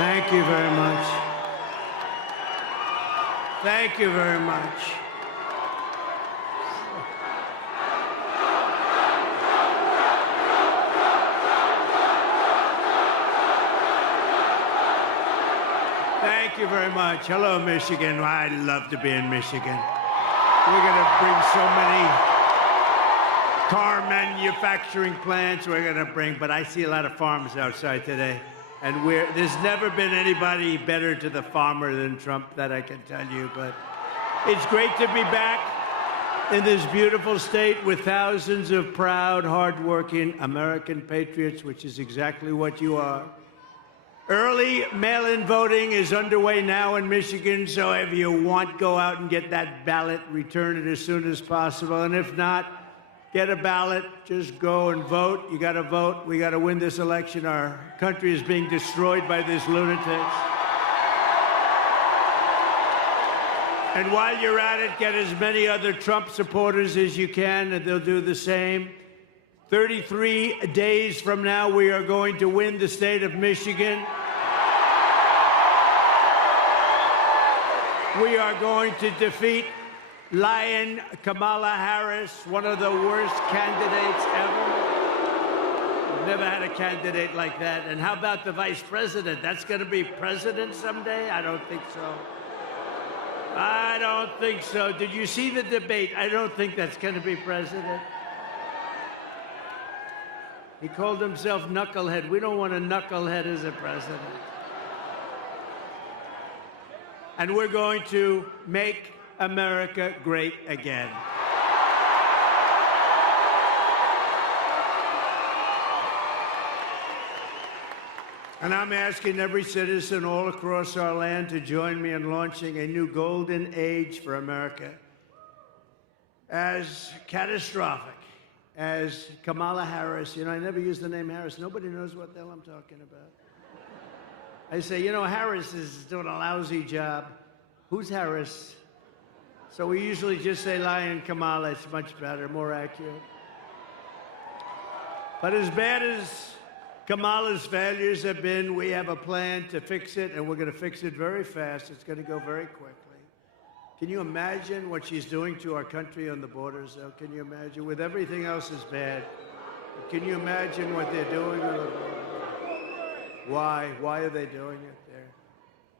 Thank you very much. Thank you very much. Thank you very much. Hello, Michigan. I love to be in Michigan. We're going to bring so many car manufacturing plants but I see a lot of farms outside today. And there's never been anybody better to the farmer than Trump, that I can tell you. But it's great to be back in this beautiful state with thousands of proud, hardworking American patriots, which is exactly what you are. Early mail-in voting is underway now in Michigan, so if you want, go out and get that ballot, return it as soon as possible. And if not, get a ballot, just go and vote. You got to vote. We got to win this election. Our country is being destroyed by these lunatics. And while you're at it, get as many other Trump supporters as you can, and they'll do the same. 33 days from now, we are going to win the state of Michigan. We are going to defeat Lion Kamala Harris, one of the worst candidates ever. We've never had a candidate like that. And how about the vice president? That's going to be president someday? I don't think so. I don't think so. Did you see the debate? I don't think that's going to be president. He called himself knucklehead. We don't want a knucklehead as a president. And we're going to make America great again. And I'm asking every citizen all across our land to join me in launching a new golden age for America. As catastrophic as Kamala Harris, I never use the name Harris. Nobody knows what the hell I'm talking about. I say, Harris is doing a lousy job. Who's Harris? So we usually just say Lion Kamala. It's much better, more accurate. But as bad as Kamala's failures have been, we have a plan to fix it, and we're going to fix it very fast. It's going to go very quickly. Can you imagine what she's doing to our country on the borders, though? Can you imagine? With everything else is bad. Can you imagine what they're doing on the border? Why? Why are they doing it? They're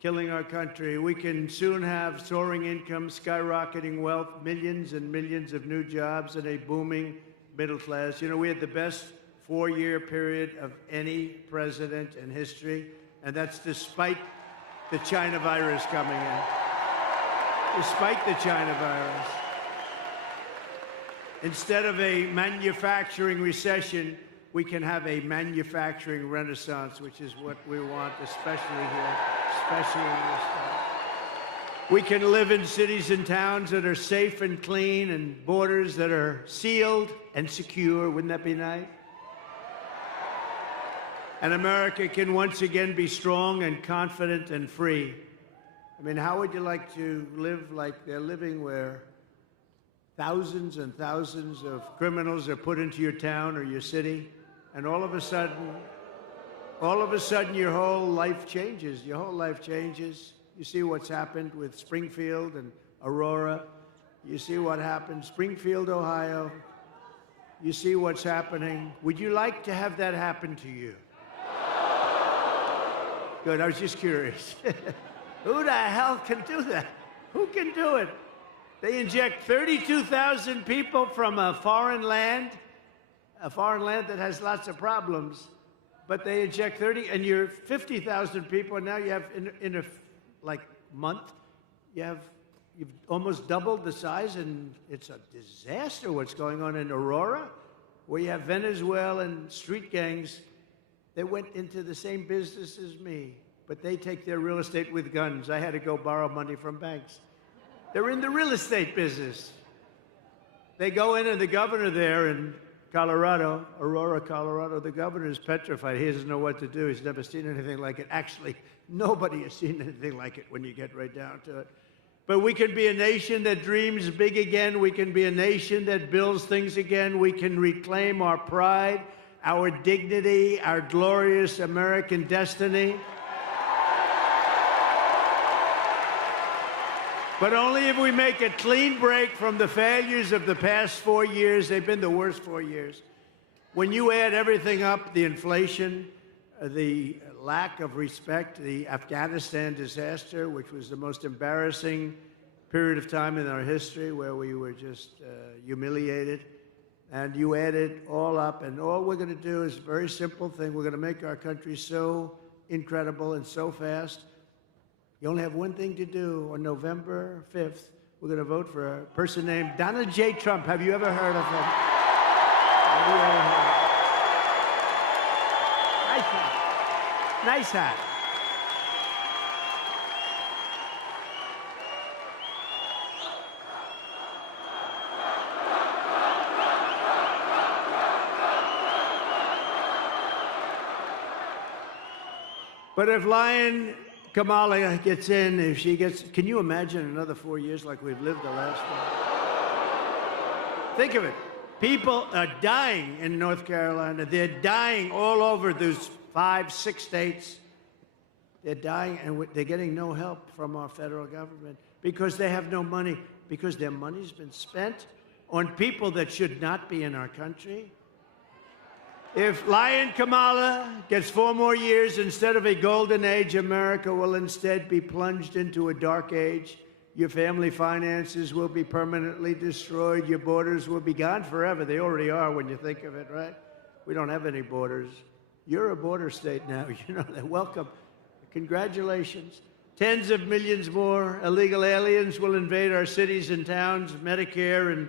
killing our country. We can soon have soaring incomes, skyrocketing wealth, millions and millions of new jobs, and a booming middle class. We had the best four-year period of any president in history, and that's despite the China virus coming in. Despite the China virus. Instead of a manufacturing recession, we can have a manufacturing renaissance, which is what we want, especially here, especially in this town. We can live in cities and towns that are safe and clean, and borders that are sealed and secure. Wouldn't that be nice? And America can once again be strong and confident and free. How would you like to live like they're living, where thousands and thousands of criminals are put into your town or your city, and all of a sudden, your whole life changes. Your whole life changes. You see what's happened with Springfield and Aurora. You see what happened, Springfield, Ohio. You see what's happening. Would you like to have that happen to you? Good, I was just curious. Who the hell can do that? Who can do it? They inject 32,000 people from a foreign land that has lots of problems, but they inject 30, and you're 50,000 people, and now you have, in a month, you've almost doubled the size, and it's a disaster what's going on in Aurora, where you have Venezuelan street gangs. They went into the same business as me, but they take their real estate with guns. I had to go borrow money from banks. They're in the real estate business. They go in, and the governor there in Colorado, Aurora, Colorado, the governor is petrified. He doesn't know what to do. He's never seen anything like it. Actually, nobody has seen anything like it when you get right down to it. But we can be a nation that dreams big again. We can be a nation that builds things again. We can reclaim our pride, our dignity, our glorious American destiny. But only if we make a clean break from the failures of the past 4 years. They've been the worst 4 years. When you add everything up, the inflation, the lack of respect, the Afghanistan disaster, which was the most embarrassing period of time in our history where we were just humiliated, and you add it all up, and all we're going to do is a very simple thing. We're going to make our country so incredible and so fast. You only have one thing to do. On November 5th, we're going to vote for a person named Donald J. Trump. Have you ever heard of him? Have you ever heard of him? Nice hat. Nice hat. But if Lion Kamala gets in, if she gets, can you imagine another 4 years like we've lived the last one? Think of it. People are dying in North Carolina. They're dying all over those 5, 6 states. They're dying, and they're getting no help from our federal government because they have no money, because their money's been spent on people that should not be in our country. If Lion Kamala gets 4 more years, instead of a golden age, America will instead be plunged into a dark age. Your family finances will be permanently destroyed. Your borders will be gone forever. They already are when you think of it, right? We don't have any borders. You're a border state now. You know that. Welcome. Congratulations. Tens of millions more illegal aliens will invade our cities and towns. Medicare and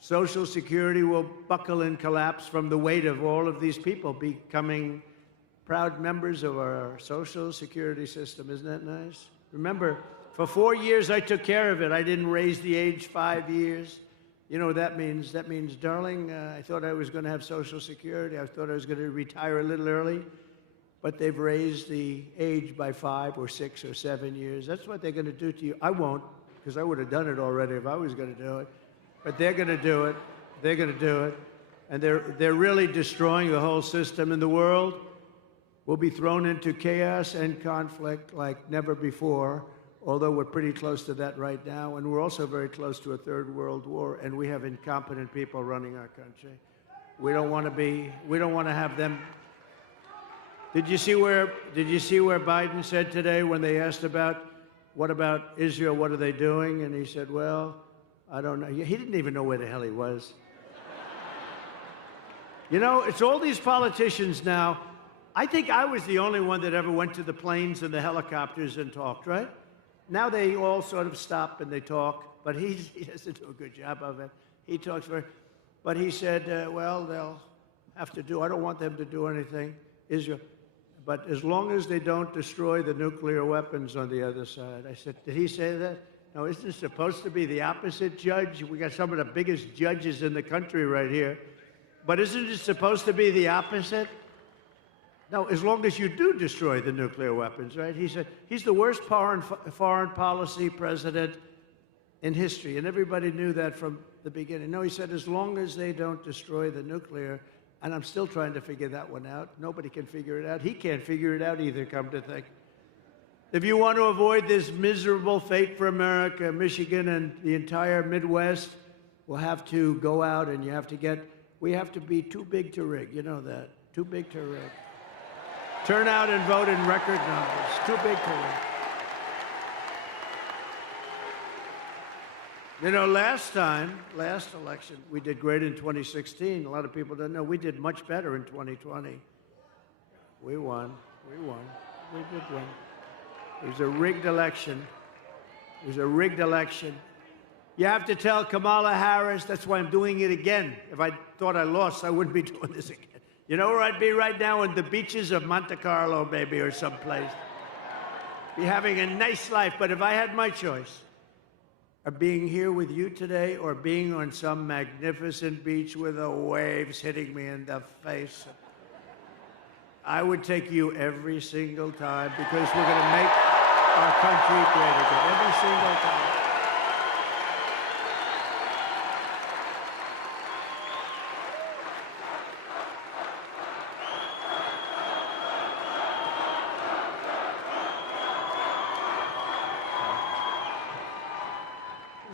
Social Security will buckle and collapse from the weight of all of these people becoming proud members of our Social Security system. Isn't that nice? Remember, for 4 years, I took care of it. I didn't raise the age 5 years. You know what that means? That means, darling, I thought I was going to have Social Security. I thought I was going to retire a little early. But they've raised the age by 5 or 6 or 7 years. That's what they're going to do to you. I won't, because I would have done it already if I was going to do it. But they're going to do it. They're going to do it. And they're really destroying the whole system. And the world will be thrown into chaos and conflict like never before, although we're pretty close to that right now. And we're also very close to a third world war. And we have incompetent people running our country. We don't want to have them. Did you see where Biden said today when they asked what about Israel, what are they doing? And he said, well, I don't know. He didn't even know where the hell he was. You know, it's all these politicians now. I think I was the only one that ever went to the planes and the helicopters and talked, right? Now they all sort of stop and they talk, but he doesn't do a good job of it. He talks but he said, well, they'll have to do, I don't want them to do anything, Israel. But as long as they don't destroy the nuclear weapons on the other side. I said, did he say that? No, isn't it supposed to be the opposite, Judge? We got some of the biggest judges in the country right here. But isn't it supposed to be the opposite? No, as long as you do destroy the nuclear weapons, right? He said he's the worst foreign policy president in history, and everybody knew that from the beginning. No, he said as long as they don't destroy the nuclear, and I'm still trying to figure that one out. Nobody can figure it out. He can't figure it out either, come to think. If you want to avoid this miserable fate for America, Michigan and the entire Midwest will have to go out and we have to be too big to rig. You know that. Too big to rig. Turn out and vote in record numbers. Too big to rig. You know, last election, we did great in 2016. A lot of people don't know. We did much better in 2020. We won. We did win. It was a rigged election. It was a rigged election. You have to tell Kamala Harris, that's why I'm doing it again. If I thought I lost, I wouldn't be doing this again. You know where I'd be right now? On the beaches of Monte Carlo, maybe, or someplace. Be having a nice life. But if I had my choice of being here with you today or being on some magnificent beach with the waves hitting me in the face, I would take you every single time because we're going to make our country great again. Every single time.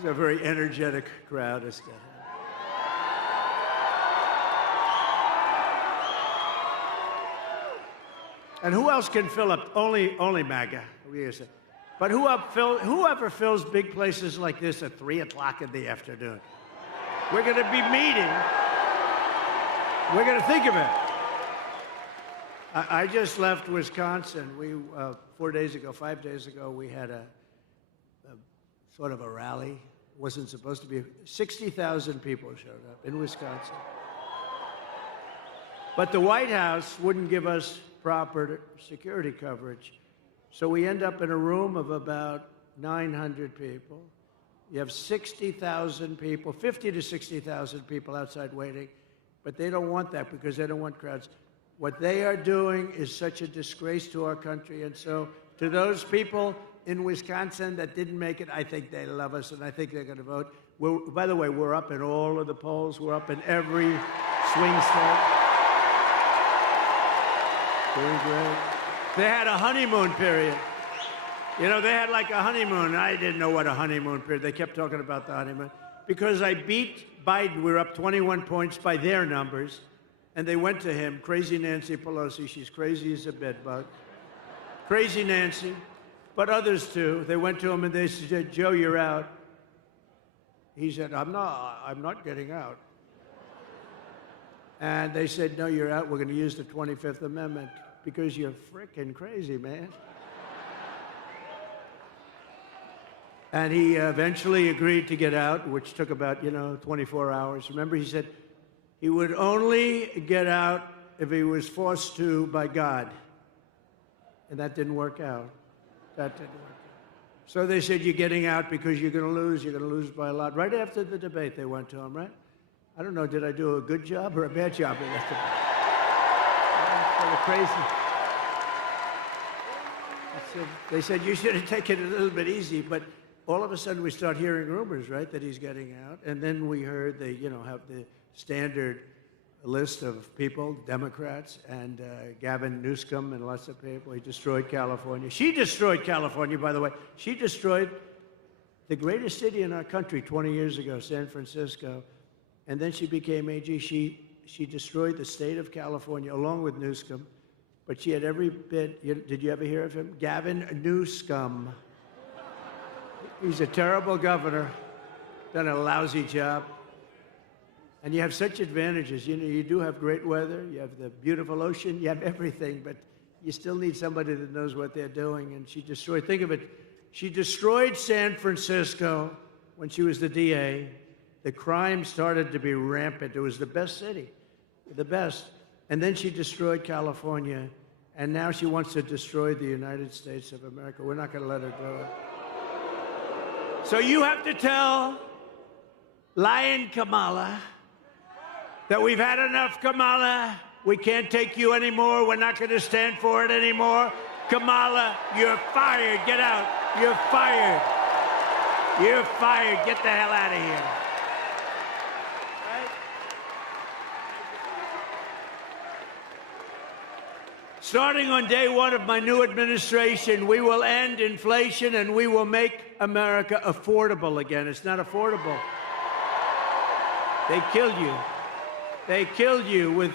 was a very energetic crowd instead. And who else can fill up? Only MAGA. But whoever fills big places like this at 3 o'clock in the afternoon? We're going to be meeting. We're going to think of it. I just left Wisconsin. We 5 days ago, we had a sort of a rally. Wasn't supposed to be. 60,000 people showed up in Wisconsin. But the White House wouldn't give us proper security coverage. So we end up in a room of about 900 people. You have 60,000 people, 50 to 60,000 people outside waiting, but they don't want that because they don't want crowds. What they are doing is such a disgrace to our country. And so to those people in Wisconsin that didn't make it, I think they love us, and I think they're going to vote. By the way, we're up in all of the polls. We're up in every swing state. Doing great. They had a honeymoon period. You know, they had like a honeymoon. I didn't know what a honeymoon period. They kept talking about the honeymoon. Because I beat Biden, we were up 21 points by their numbers. And they went to him, crazy Nancy Pelosi. She's crazy as a bedbug. Crazy Nancy. But others too. They went to him and they said, Joe, you're out. He said, I'm not getting out. And they said, no, you're out. We're going to use the 25th Amendment because you're frickin' crazy, man. And he eventually agreed to get out, which took about, 24 hours. Remember, he said he would only get out if he was forced to by God. And that didn't work out. That didn't work out. So they said, you're getting out because you're going to lose. You're going to lose by a lot. Right after the debate, they went to him, right? I don't know, did I do a good job or a bad job in that debate? Crazy. They said, you should have taken it a little bit easy, but all of a sudden we start hearing rumors, right, that he's getting out. And then we heard they, have the standard list of people, Democrats, and Gavin Newsom and lots of people. He destroyed California. She destroyed California, by the way. She destroyed the greatest city in our country 20 years ago, San Francisco. And then she became AG. She destroyed the state of California along with Newsom. But she had every bit, did you ever hear of him? Gavin Newsom. He's a terrible governor, done a lousy job. And you have such advantages. You do have great weather, you have the beautiful ocean, you have everything, but you still need somebody that knows what they're doing. And she destroyed, think of it, she destroyed San Francisco when she was the DA. The crime started to be rampant. It was the best city, the best. And then she destroyed California, and now she wants to destroy the United States of America. We're not going to let her do it. So you have to tell Lion Kamala that we've had enough, Kamala. We can't take you anymore. We're not going to stand for it anymore. Kamala, you're fired. Get out. You're fired. You're fired. Get the hell out of here. Starting on day one of my new administration, we will end inflation and we will make America affordable again. It's not affordable. They killed you. They killed you with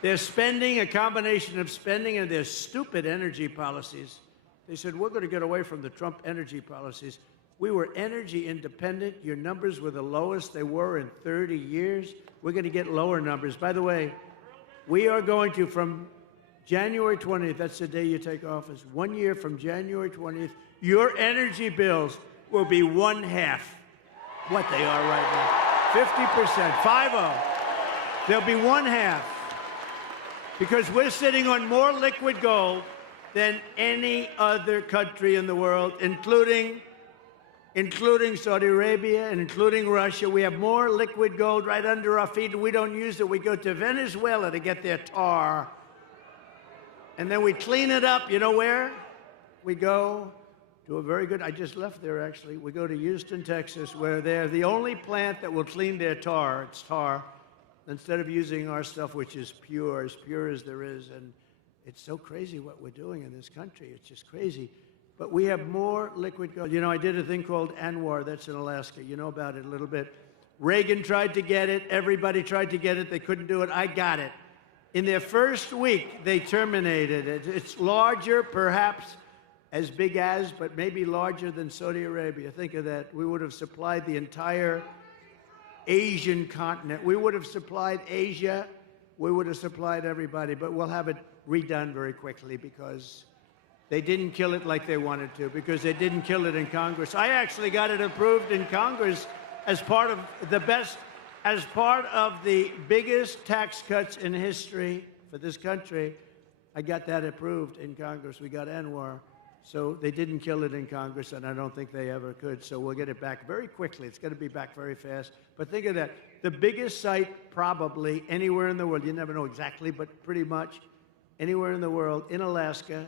their spending, a combination of spending and their stupid energy policies. They said, we're going to get away from the Trump energy policies. We were energy independent. Your numbers were the lowest they were in 30 years. We're going to get lower numbers. By the way, we are going to, from January 20th, that's the day you take office, 1 year from January 20th, your energy bills will be 1/2 what they are right now. 50%, 50. They'll be 1/2. Because we're sitting on more liquid gold than any other country in the world, including Saudi Arabia and including Russia. We have more liquid gold right under our feet, and we don't use it. We go to Venezuela to get their tar. And then we clean it up. You know where? We go to a very good, I just left there actually. We go to Houston, Texas, where they're the only plant that will clean their tar. It's tar, instead of using our stuff, which is as pure as there is. And it's so crazy what we're doing in this country. It's just crazy. But we have more liquid gold. You know, I did a thing called ANWR, that's in Alaska. You know about it a little bit. Reagan tried to get it. Everybody tried to get it. They couldn't do it. I got it. In their first week, they terminated it. It's larger, perhaps as big as, but maybe larger than Saudi Arabia. Think of that. We would have supplied the entire Asian continent. We would have supplied Asia. We would have supplied everybody. But we'll have it redone very quickly because they didn't kill it like they wanted to, because they didn't kill it in Congress. I actually got it approved in Congress as part of the biggest tax cuts in history for this country. I got that approved in Congress. We got ANWR. So they didn't kill it in Congress, and I don't think they ever could. So we'll get it back very quickly. It's going to be back very fast. But think of that. The biggest site probably anywhere in the world, you never know exactly, but pretty much anywhere in the world, in Alaska.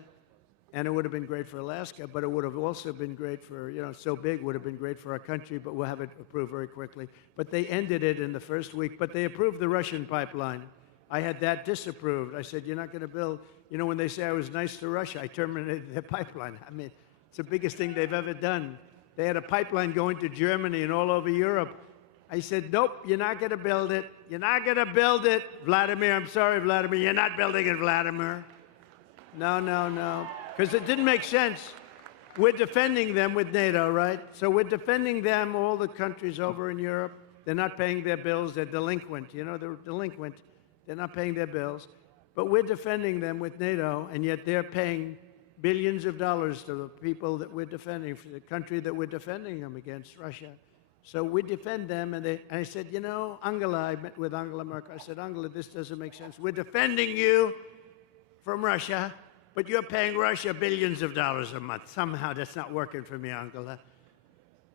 And it would have been great for Alaska, but it would have also been great for, you know, so big, would have been great for our country, but we'll have it approved very quickly. But they ended it in the first week, but they approved the Russian pipeline. I had that disapproved. I said, you're not going to build, you know, when they say I was nice to Russia, I terminated their pipeline. I mean, it's the biggest thing they've ever done. They had a pipeline going to Germany and all over Europe. I said, nope, you're not going to build it. You're not going to build it. Vladimir, I'm sorry, Vladimir, you're not building it, Vladimir. No, no, no. Because it didn't make sense. We're defending them with NATO, right? So we're defending them, all the countries over in Europe. They're not paying their bills. They're delinquent. You know, they're delinquent. They're not paying their bills. But we're defending them with NATO, and yet they're paying billions of dollars to the people that we're defending, for the country that we're defending them against, Russia. So we defend them, and I said, you know, Angela, I met with Angela Merkel. I said, Angela, this doesn't make sense. We're defending you from Russia, but you're paying Russia billions of dollars a month. Somehow that's not working for me, Angela.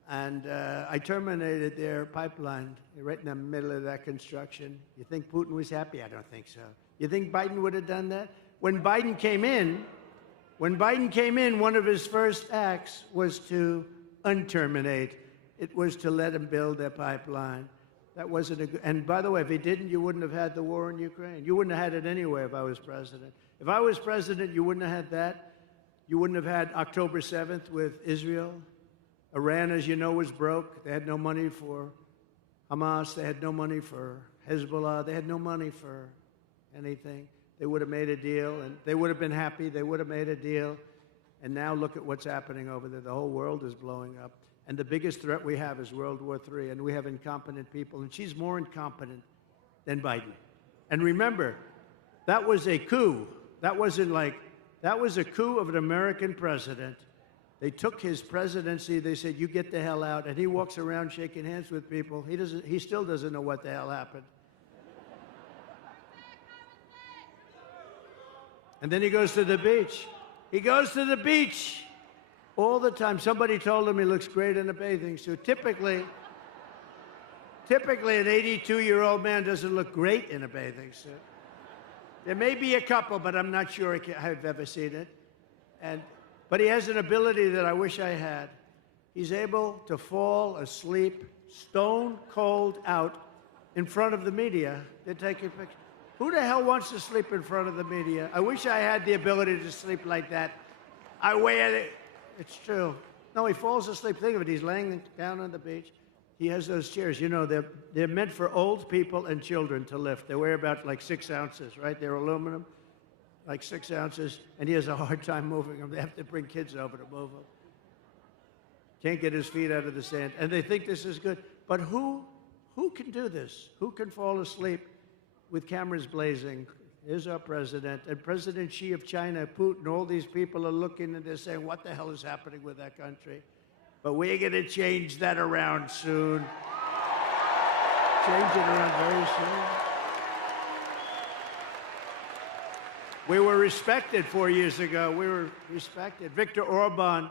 And I terminated their pipeline right in the middle of that construction. You think Putin was happy? I don't think so. You think Biden would have done that? When Biden came in, one of his first acts was to unterminate. It was to let him build their pipeline. That wasn't a good, and by the way, if he didn't, you wouldn't have had the war in Ukraine. You wouldn't have had it anyway if I was president. If I was president, you wouldn't have had that. You wouldn't have had October 7th with Israel. Iran, as you know, was broke. They had no money for Hamas. They had no money for Hezbollah. They had no money for anything. They would have made a deal, and they would have been happy. They would have made a deal. And now look at what's happening over there. The whole world is blowing up. And the biggest threat we have is World War III, and we have incompetent people. And she's more incompetent than Biden. And remember, that was a coup. That was a coup of an American president. They took his presidency. They said, you get the hell out. And he walks around shaking hands with people. He still doesn't know what the hell happened. And then he goes to the beach. He goes to the beach all the time. Somebody told him he looks great in a bathing suit. Typically, an 82-year-old man doesn't look great in a bathing suit. There may be a couple, but I'm not sure I've ever seen it. But he has an ability that I wish I had. He's able to fall asleep stone cold out in front of the media. They're taking pictures. Who the hell wants to sleep in front of the media? I wish I had the ability to sleep like that. I wear it. It's true. No, he falls asleep. Think of it. He's laying down on the beach. He has those chairs. You know, they're meant for old people and children to lift. They weigh about like 6 ounces, right? They're aluminum, like 6 ounces. And he has a hard time moving them. They have to bring kids over to move them. Can't get his feet out of the sand. And they think this is good. But who can do this? Who can fall asleep with cameras blazing? Here's our president, and President Xi of China, Putin, all these people are looking and they're saying, what the hell is happening with that country? But we're going to change that around soon. Change it around very soon. We were respected 4 years ago. We were respected. Viktor Orban,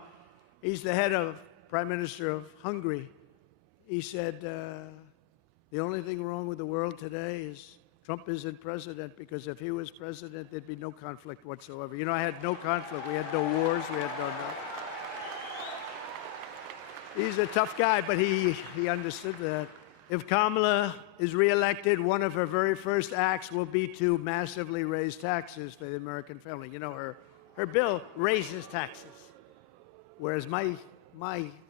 he's the head of Prime Minister of Hungary. He said, the only thing wrong with the world today is Trump isn't president, because if he was president, there'd be no conflict whatsoever. You know, I had no conflict. We had no wars. We had no. He's a tough guy, but he understood that. If Kamala is reelected, one of her very first acts will be to massively raise taxes for the American family. You know, her bill raises taxes. Whereas my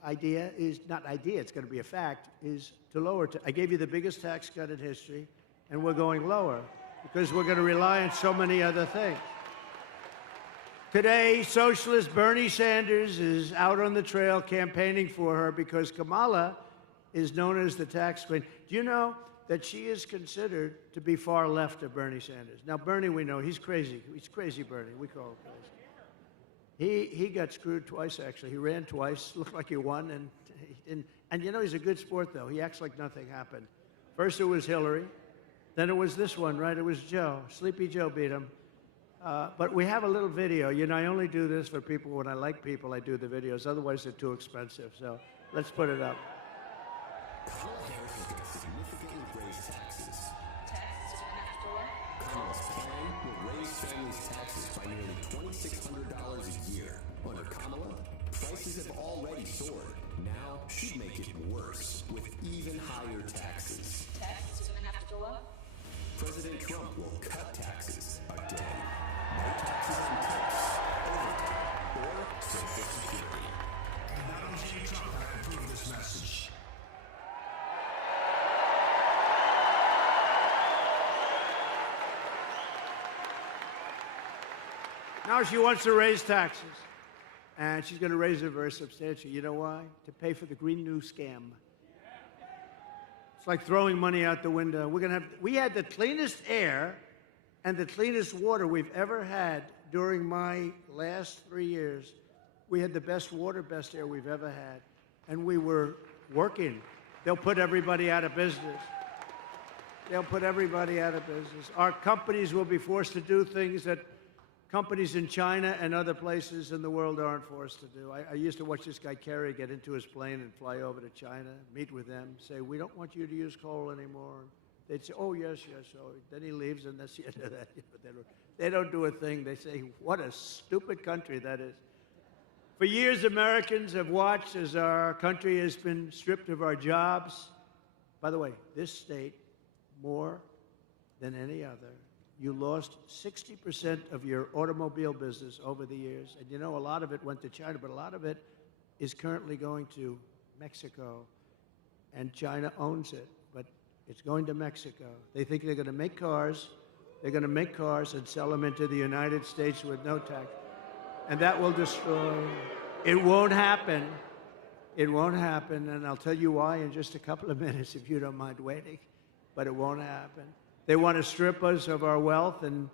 idea is, not idea, it's going to be a fact, is to lower. I gave you the biggest tax cut in history, and we're going lower because we're going to rely on so many other things. Today, socialist Bernie Sanders is out on the trail campaigning for her because Kamala is known as the tax queen. Do you know that she is considered to be far left of Bernie Sanders? Now, Bernie, we know, he's crazy. He's crazy Bernie. We call him crazy. He got screwed twice, actually. He ran twice, looked like he won, and he didn't. And you know, he's a good sport, though. He acts like nothing happened. First it was Hillary. Then it was this one, right? It was Joe. Sleepy Joe beat him. But we have a little video. You know, I only do this for people when I like people. I do the videos. Otherwise, they're too expensive. So let's put it up. Kamala Harris is going to significantly raise taxes. Kamala's plan will raise families' taxes by nearly $2,600 a year. Under Kamala, prices have already soared. Now she'd make it worse with even higher taxes. Taxes are going to have to go up. President Trump will cut taxes again. No taxes on tips, overtime, or Social Security. And Donald J. Trump have approved this message. Now she wants to raise taxes. And she's going to raise it very substantially. You know why? To pay for the Green New scam. It's like throwing money out the window. We had the cleanest air and the cleanest water we've ever had during my last 3 years. We had the best water, best air we've ever had. And we were working. They'll put everybody out of business. They'll put everybody out of business. Our companies will be forced to do things that companies in China and other places in the world aren't forced to do. I used to watch this guy Kerry get into his plane and fly over to China, meet with them, say, we don't want you to use coal anymore. They'd say, oh, yes, yes. So then he leaves, and that's the end of that. They don't do a thing. They say, what a stupid country that is. For years, Americans have watched as our country has been stripped of our jobs. By the way, this state, more than any other, you lost 60% of your automobile business over the years. And you know, a lot of it went to China, but a lot of it is currently going to Mexico. And China owns it, but it's going to Mexico. They think they're going to make cars. They're going to make cars and sell them into the United States with no tax. And that will destroy. It won't happen. It won't happen. And I'll tell you why in just a couple of minutes if you don't mind waiting. But it won't happen. They want to strip us of our wealth, and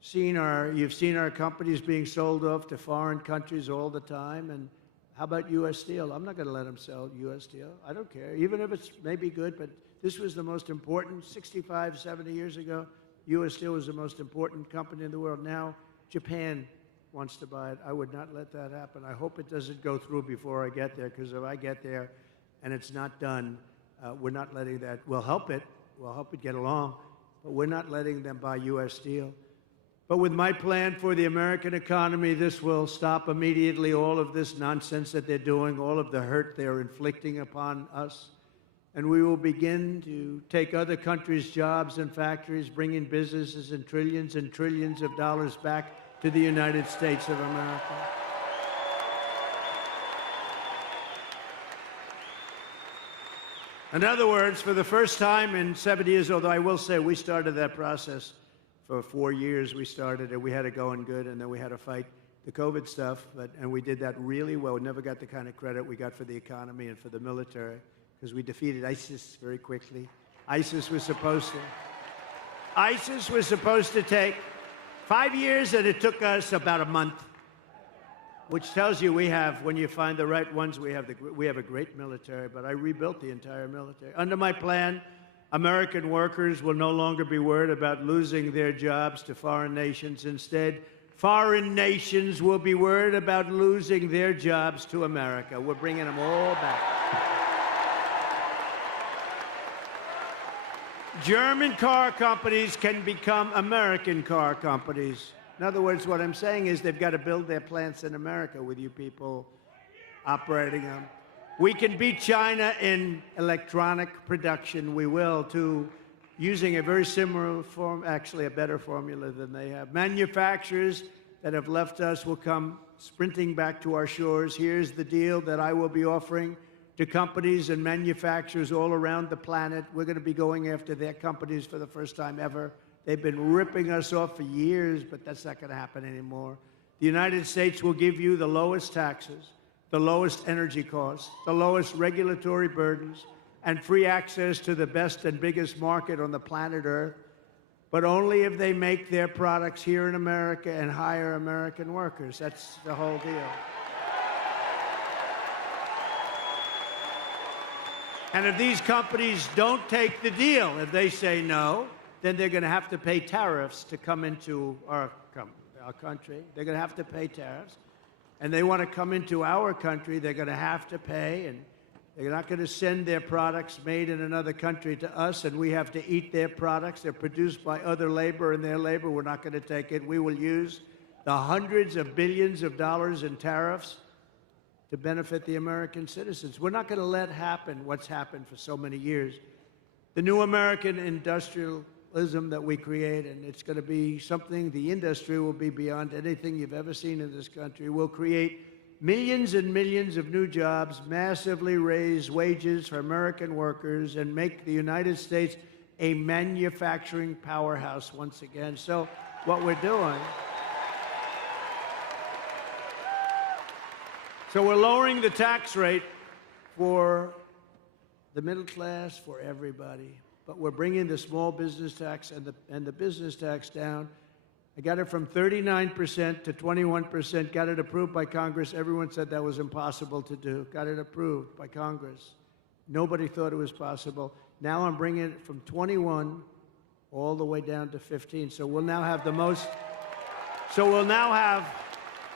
you've seen our companies being sold off to foreign countries all the time. And how about U.S. Steel? I'm not going to let them sell U.S. Steel. I don't care, even if it's maybe good, but this was the most important. 65, 70 years ago, U.S. Steel was the most important company in the world. Now, Japan wants to buy it. I would not let that happen. I hope it doesn't go through before I get there, because if I get there and it's not done, we're not letting that. We'll help it. We'll help it get along. But we're not letting them buy U.S. Steel. But with my plan for the American economy, this will stop immediately all of this nonsense that they're doing, all of the hurt they're inflicting upon us. And we will begin to take other countries' jobs and factories, bring in businesses and trillions of dollars back to the United States of America. In other words, for the first time in 70 years, although I will say we started that process for 4 years, we started it, we had it going good, and then we had to fight the COVID stuff, and we did that really well. We never got the kind of credit we got for the economy and for the military, because we defeated ISIS very quickly. ISIS was supposed to take 5 years, and it took us about a month. Which tells you when you find the right ones, we have a great military, but I rebuilt the entire military. Under my plan, American workers will no longer be worried about losing their jobs to foreign nations. Instead, foreign nations will be worried about losing their jobs to America. We're bringing them all back. German car companies can become American car companies. In other words, what I'm saying is they've got to build their plants in America with you people operating them. We can beat China in electronic production. We will, too, using a very similar form, actually a better formula than they have. Manufacturers that have left us will come sprinting back to our shores. Here's the deal that I will be offering to companies and manufacturers all around the planet. We're going to be going after their companies for the first time ever. They've been ripping us off for years, but that's not going to happen anymore. The United States will give you the lowest taxes, the lowest energy costs, the lowest regulatory burdens, and free access to the best and biggest market on the planet Earth, but only if they make their products here in America and hire American workers. That's the whole deal. And if these companies don't take the deal, if they say no, then they're going to have to pay tariffs to come into our country. They're going to have to pay tariffs. And they want to come into our country, they're going to have to pay. And they're not going to send their products made in another country to us, and we have to eat their products. They're produced by other labor, and their labor, we're not going to take it. We will use the hundreds of billions of dollars in tariffs to benefit the American citizens. We're not going to let happen what's happened for so many years. The new American industrialism that we create, and it's going to be something, the industry will be beyond anything you've ever seen in this country. We'll create millions and millions of new jobs, massively raise wages for American workers, and make the United States a manufacturing powerhouse once again. So what we're doing... So we're lowering the tax rate for the middle class, for everybody. But we're bringing the small business tax and the business tax down. I got it from 39% to 21%, got it approved by Congress. Everyone said that was impossible to do. Got it approved by Congress. Nobody thought it was possible. Now I'm bringing it from 21 all the way down to 15. So we'll now have the most... So we'll now have...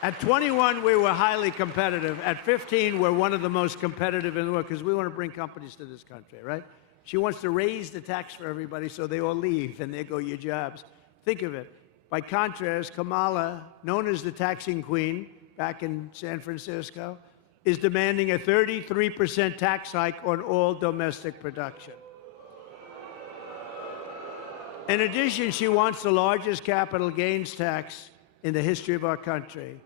At 21, we were highly competitive. At 15, we're one of the most competitive in the world because we want to bring companies to this country, right? She wants to raise the tax for everybody so they all leave and there go your jobs. Think of it. By contrast, Kamala, known as the taxing queen back in San Francisco, is demanding a 33% tax hike on all domestic production. In addition, she wants the largest capital gains tax in the history of our country,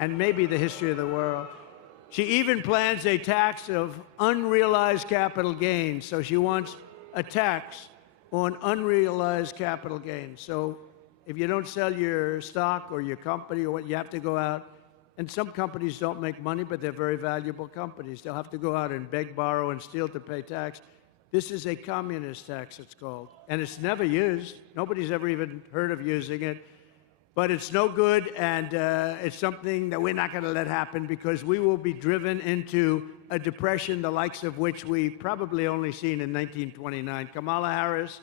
and maybe the history of the world. She even plans a tax of unrealized capital gains. So she wants a tax on unrealized capital gains. So if you don't sell your stock or your company or what, you have to go out. And some companies don't make money, but they're very valuable companies. They'll have to go out and beg, borrow, and steal to pay tax. This is a communist tax, it's called. And it's never used. Nobody's ever even heard of using it. But it's no good, and it's something that we're not going to let happen because we will be driven into a depression the likes of which we probably only seen in 1929. Kamala Harris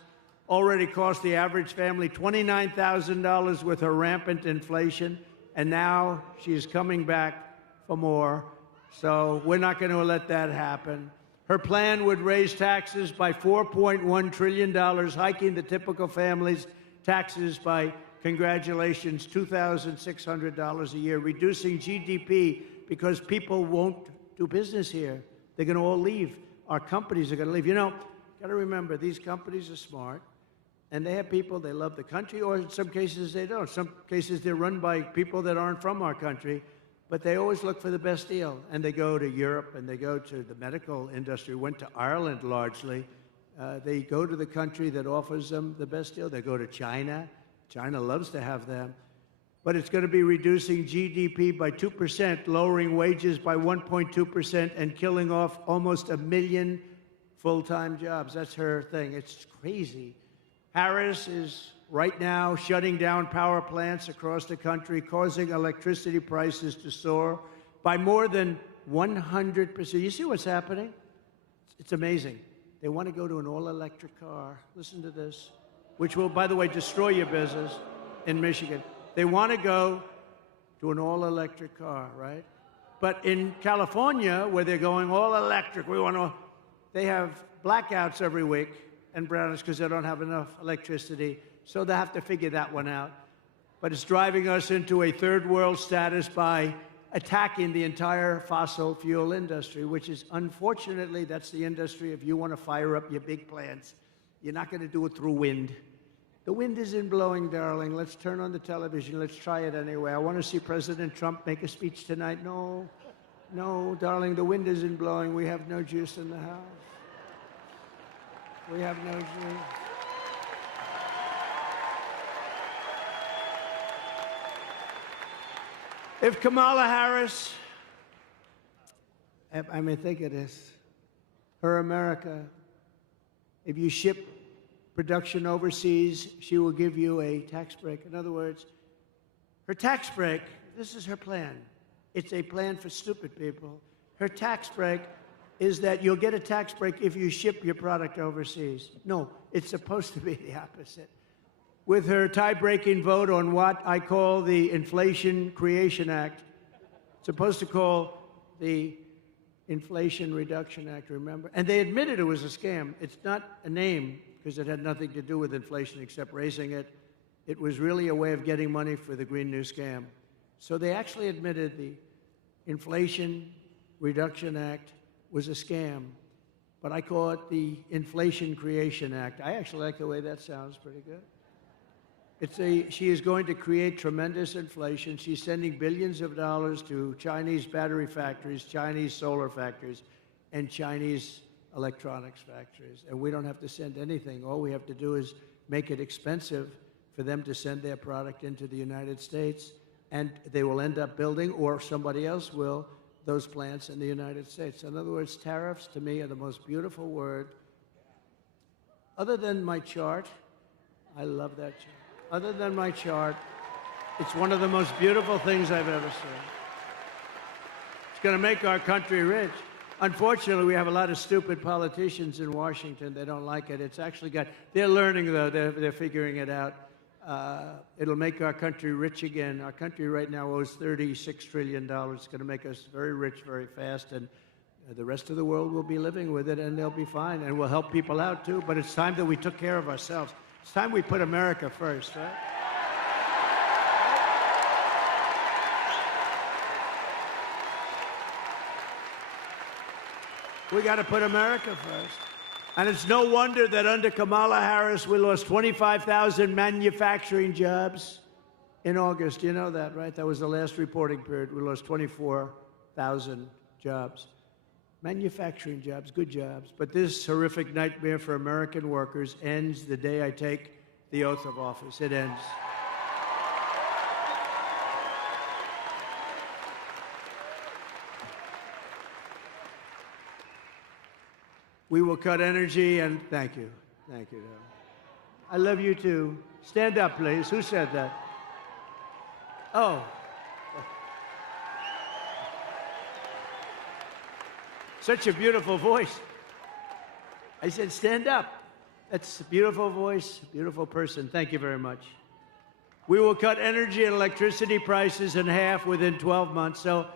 already cost the average family $29,000 with her rampant inflation, and now she's coming back for more. So we're not going to let that happen. Her plan would raise taxes by $4.1 trillion, hiking the typical family's taxes by, congratulations, $2,600 a year, reducing GDP because people won't do business here. They're going to all leave. Our companies are going to leave. You know, got to remember, these companies are smart, and they have people, they love the country, or in some cases they don't. Some cases they're run by people that aren't from our country, but they always look for the best deal. And they go to Europe, and they go to the medical industry, went to Ireland largely. They go to the country that offers them the best deal. They go to China. China loves to have them. But it's going to be reducing GDP by 2%, lowering wages by 1.2%, and killing off almost 1 million full-time jobs. That's her thing. It's crazy. Harris is right now shutting down power plants across the country, causing electricity prices to soar by more than 100%. You see what's happening? It's amazing. They want to go to an all-electric car. Listen to this, which will, by the way, destroy your business in Michigan. They want to go to an all-electric car, right? But in California, where they're going all-electric, they have blackouts every week and brownouts because they don't have enough electricity. So they have to figure that one out. But it's driving us into a third world status by attacking the entire fossil fuel industry, which is, unfortunately, that's the industry. If you want to fire up your big plants, you're not going to do it through wind. The wind isn't blowing, darling. Let's turn on the television. Let's try it anyway. I want to see President Trump make a speech tonight. No, no, darling, the wind isn't blowing. We have no juice in the house. We have no juice. If Kamala Harris, I mean, think of this, her America, if you ship production overseas, she will give you a tax break. In other words, her tax break, this is her plan. It's a plan for stupid people. Her tax break is that you'll get a tax break if you ship your product overseas. No, it's supposed to be the opposite. With her tie-breaking vote on what I call the Inflation Creation Act, supposed to call the Inflation Reduction Act, remember? And they admitted it was a scam. It's not a name because it had nothing to do with inflation except raising it. It was really a way of getting money for the Green New Scam. So they actually admitted the Inflation Reduction Act was a scam, but I call it the Inflation Creation Act. I actually like the way that sounds pretty good. She is going to create tremendous inflation. She's sending billions of dollars to Chinese battery factories, Chinese solar factories, and Chinese electronics factories. And we don't have to send anything. All we have to do is make it expensive for them to send their product into the United States, and they will end up building, or somebody else will, those plants in the United States. In other words, tariffs to me are the most beautiful word. Other than my chart, I love that chart. Other than my chart, it's one of the most beautiful things I've ever seen. It's going to make our country rich. Unfortunately, we have a lot of stupid politicians in Washington. They don't like it. It's actually they're learning, though. They're figuring it out. It'll make our country rich again. Our country right now owes $36 trillion. It's going to make us very rich very fast, and the rest of the world will be living with it, and they'll be fine, and we'll help people out, too. But it's time that we took care of ourselves. It's time we put America first, right? We got to put America first. And it's no wonder that under Kamala Harris, we lost 25,000 manufacturing jobs in August. You know that, right? That was the last reporting period. We lost 24,000 jobs. Manufacturing jobs, good jobs. But this horrific nightmare for American workers ends the day I take the oath of office. It ends. We will cut energy and thank you. Thank you. I love you too. Stand up, please. Who said that? Oh. Such a beautiful voice. I said, stand up. That's a beautiful voice, beautiful person. Thank you very much. We will cut energy and electricity prices in half within 12 months. So,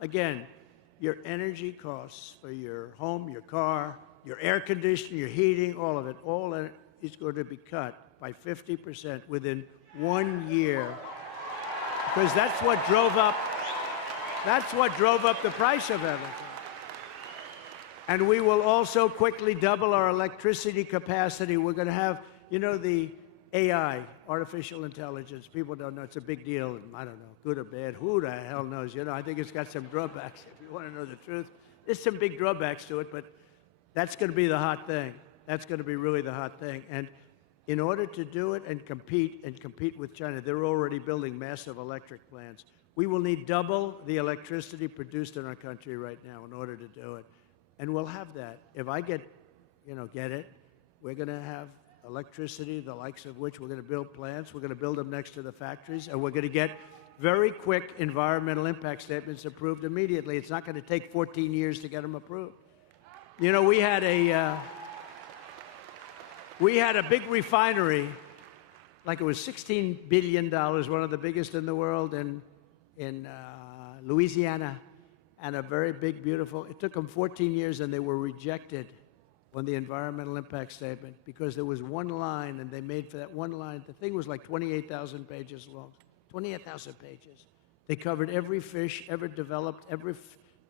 again, your energy costs for your home, your car, your air conditioning, your heating, all of it, all is going to be cut by 50% within 1 year. Because that's what drove up the price of everything. And we will also quickly double our electricity capacity. We're going to have, you know, the AI, artificial intelligence. People don't know. It's a big deal. I don't know, good or bad. Who the hell knows? You know, I think it's got some drawbacks. If you want to know the truth, there's some big drawbacks to it, but that's going to be the hot thing. That's going to be really the hot thing. And in order to do it and compete with China, they're already building massive electric plants. We will need double the electricity produced in our country right now in order to do it. And we'll have that. If I get it, we're going to have electricity, the likes of which we're going to build plants. We're going to build them next to the factories, and we're going to get very quick environmental impact statements approved immediately. It's not going to take 14 years to get them approved. You know, we had a big refinery, like it was $16 billion, one of the biggest in the world in Louisiana. And a very big, beautiful, it took them 14 years and they were rejected on the environmental impact statement because there was one line and they made for that one line, the thing was like 28,000 pages long, 28,000 pages. They covered every fish ever developed,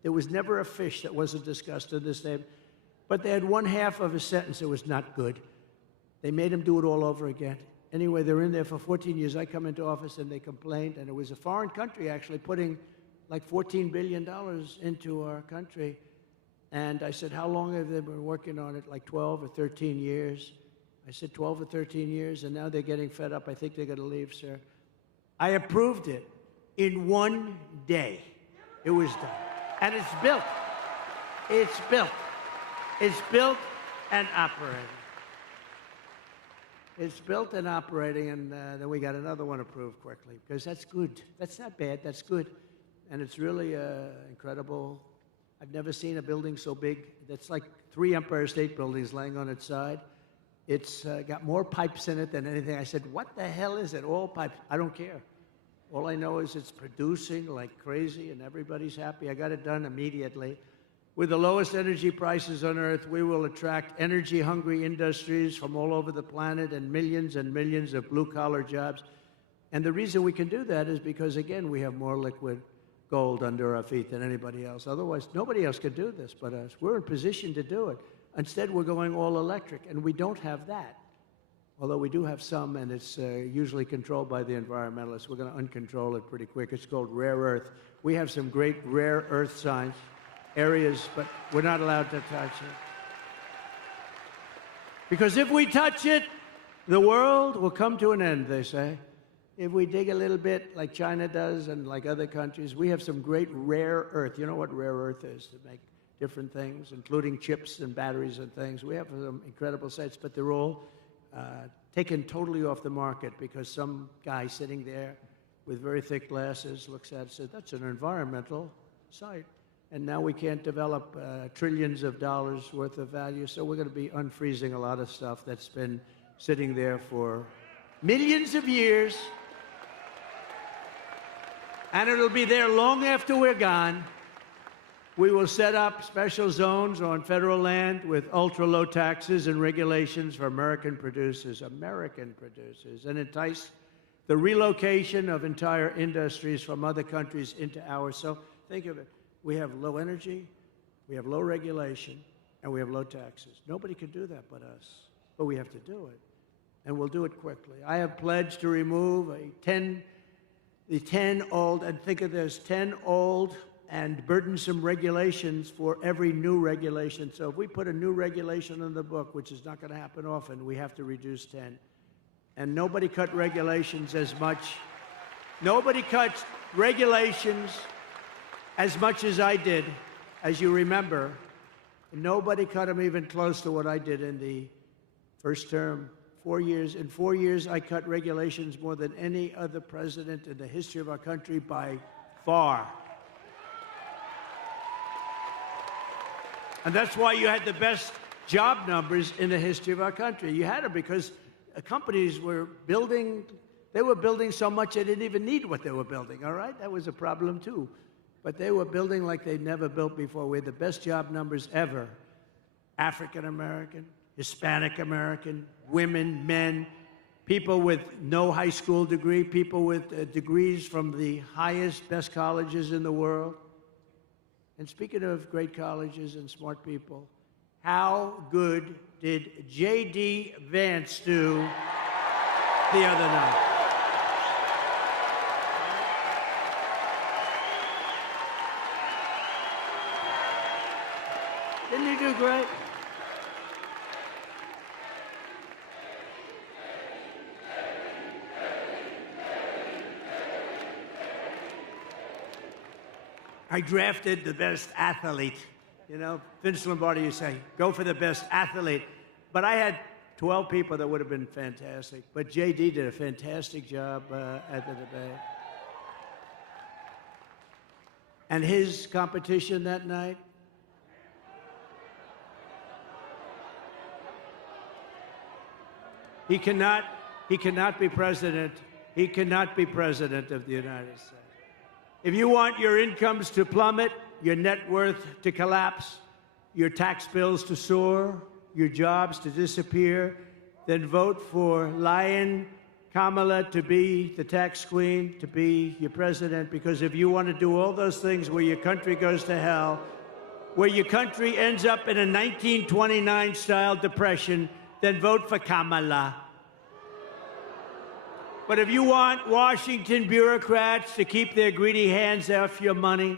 there was never a fish that wasn't discussed in this statement, but they had one half of a sentence that was not good. They made them do it all over again. anyway, they're in there for 14 years. I come into office and they complained, and it was a foreign country actually putting like $14 billion into our country. And I said, how long have they been working on it? Like 12 or 13 years. I said 12 or 13 years, and now they're getting fed up. I think they're going to leave, sir. I approved it in one day. It was done. And it's built. It's built. It's built and operating. It's built and operating, and then we got another one approved quickly, because that's good. That's not bad. That's good. And it's really incredible. I've never seen a building so big. That's like 3 Empire State Buildings laying on its side. It's got more pipes in it than anything. I said, what the hell is it? All pipes. I don't care. All I know is it's producing like crazy, and everybody's happy. I got it done immediately. With the lowest energy prices on Earth, we will attract energy-hungry industries from all over the planet and millions of blue-collar jobs. And the reason we can do that is because, again, we have more liquid gold under our feet than anybody else. Otherwise, nobody else could do this but us. We're in position to do it. Instead, we're going all electric, and we don't have that. Although we do have some, and it's usually controlled by the environmentalists. We're going to uncontrol it pretty quick. It's called rare earth. We have some great rare earth science areas, but we're not allowed to touch it. Because if we touch it, the world will come to an end, they say. If we dig a little bit like China does and like other countries, we have some great rare earth. You know what rare earth is? To make different things, including chips and batteries and things. We have some incredible sites, but they're all taken totally off the market because some guy sitting there with very thick glasses looks at it and says, that's an environmental site. And now we can't develop trillions of dollars worth of value, so we're going to be unfreezing a lot of stuff that's been sitting there for millions of years. And it'll be there long after we're gone. We will set up special zones on federal land with ultra-low taxes and regulations for American producers, and entice the relocation of entire industries from other countries into ours. So think of it. We have low energy, we have low regulation, and we have low taxes. Nobody can do that but us, but we have to do it, and we'll do it quickly. I have pledged to remove the 10 old, and think of this, 10 old and burdensome regulations for every new regulation. So if we put a new regulation in the book, which is not going to happen often, we have to reduce 10. And nobody cut regulations as much. Nobody cut regulations as much as I did, as you remember. Nobody cut them even close to what I did in the first term. 4 years. In 4 years, I cut regulations more than any other president in the history of our country by far. And that's why you had the best job numbers in the history of our country. You had them because companies were building, they were building so much they didn't even need what they were building, all right? That was a problem too. But they were building like they'd never built before. We had the best job numbers ever. African American, Hispanic American, women, men, people with no high school degree, people with degrees from the highest, best colleges in the world. And speaking of great colleges and smart people, how good did J.D. Vance do the other night? Didn't he do great? I drafted the best athlete. You know, Vince Lombardi, you say, go for the best athlete. But I had 12 people that would have been fantastic. But J.D. did a fantastic job at the debate. And his competition that night, he cannot be president. He cannot be president of the United States. If you want your incomes to plummet, your net worth to collapse, your tax bills to soar, your jobs to disappear, then vote for Lion Kamala to be the tax queen, to be your president, because if you want to do all those things where your country goes to hell, where your country ends up in a 1929-style depression, then vote for Kamala. But if you want Washington bureaucrats to keep their greedy hands off your money,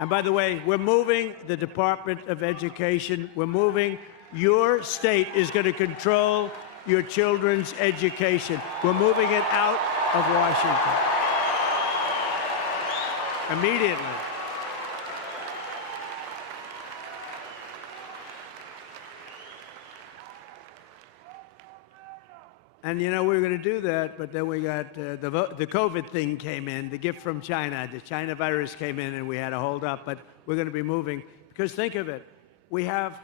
and by the way, we're moving the Department of Education. We're moving. Your state is going to control your children's education. We're moving it out of Washington immediately. And, you know, we were going to do that, but then we got the COVID thing came in, the gift from China. The China virus came in, and we had to hold up. But we're going to be moving. Because think of it. We have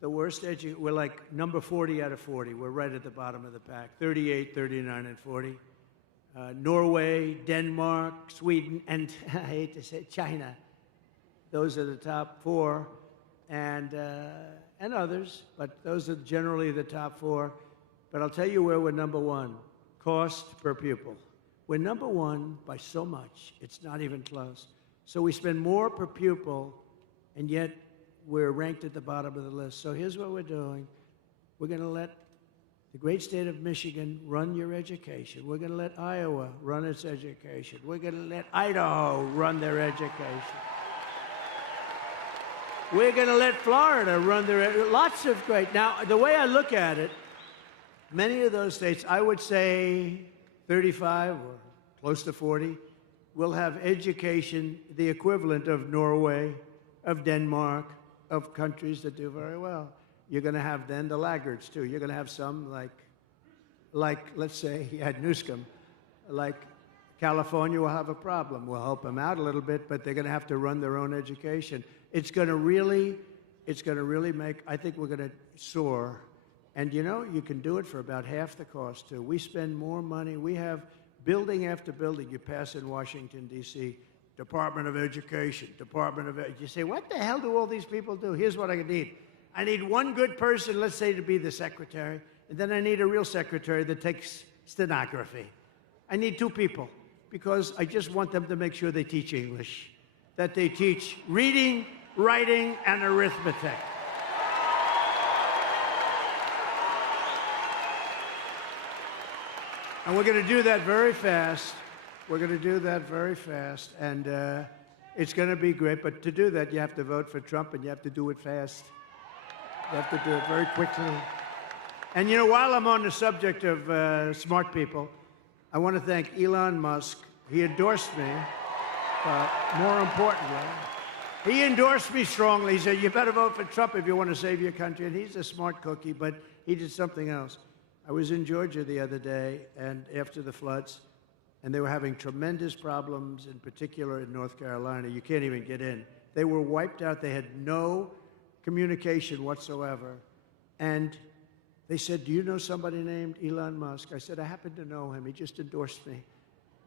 the worst we're like number 40 out of 40. We're right at the bottom of the pack, 38, 39, and 40. Norway, Denmark, Sweden, and I hate to say it, China. Those are the top four, and others, but those are generally the top four. But I'll tell you where we're number one, cost per pupil. We're number one by so much, it's not even close. So we spend more per pupil, and yet we're ranked at the bottom of the list. So here's what we're doing. We're going to let the great state of Michigan run your education. We're going to let Iowa run its education. We're going to let Idaho run their education. We're going to let Florida run their lots of great. Now, the way I look at it, many of those states, I would say 35 or close to 40, will have education the equivalent of Norway, of Denmark, of countries that do very well. You're going to have then the laggards, too. You're going to have some like let's say, you had Newscomb, like California will have a problem. We'll help them out a little bit, but they're going to have to run their own education. It's going to really make, I think we're going to soar. And, you know, you can do it for about half the cost, too. We spend more money. We have building after building you pass in Washington, D.C., Department of Education, Department of You say, what the hell do all these people do? Here's what I need. I need one good person, let's say, to be the secretary, and then I need a real secretary that takes stenography. I need two people, because I just want them to make sure they teach English, that they teach reading, writing, and arithmetic. And we're going to do that very fast. We're going to do that very fast, and it's going to be great. But to do that, you have to vote for Trump, and you have to do it fast. You have to do it very quickly. And, you know, while I'm on the subject of smart people, I want to thank Elon Musk. He endorsed me, but more importantly, he endorsed me strongly. He said, you better vote for Trump if you want to save your country. And he's a smart cookie, but he did something else. I was in Georgia the other day, and after the floods, and they were having tremendous problems, in particular in North Carolina. You can't even get in. They were wiped out. They had no communication whatsoever. And they said, do you know somebody named Elon Musk? I said, I happen to know him. He just endorsed me.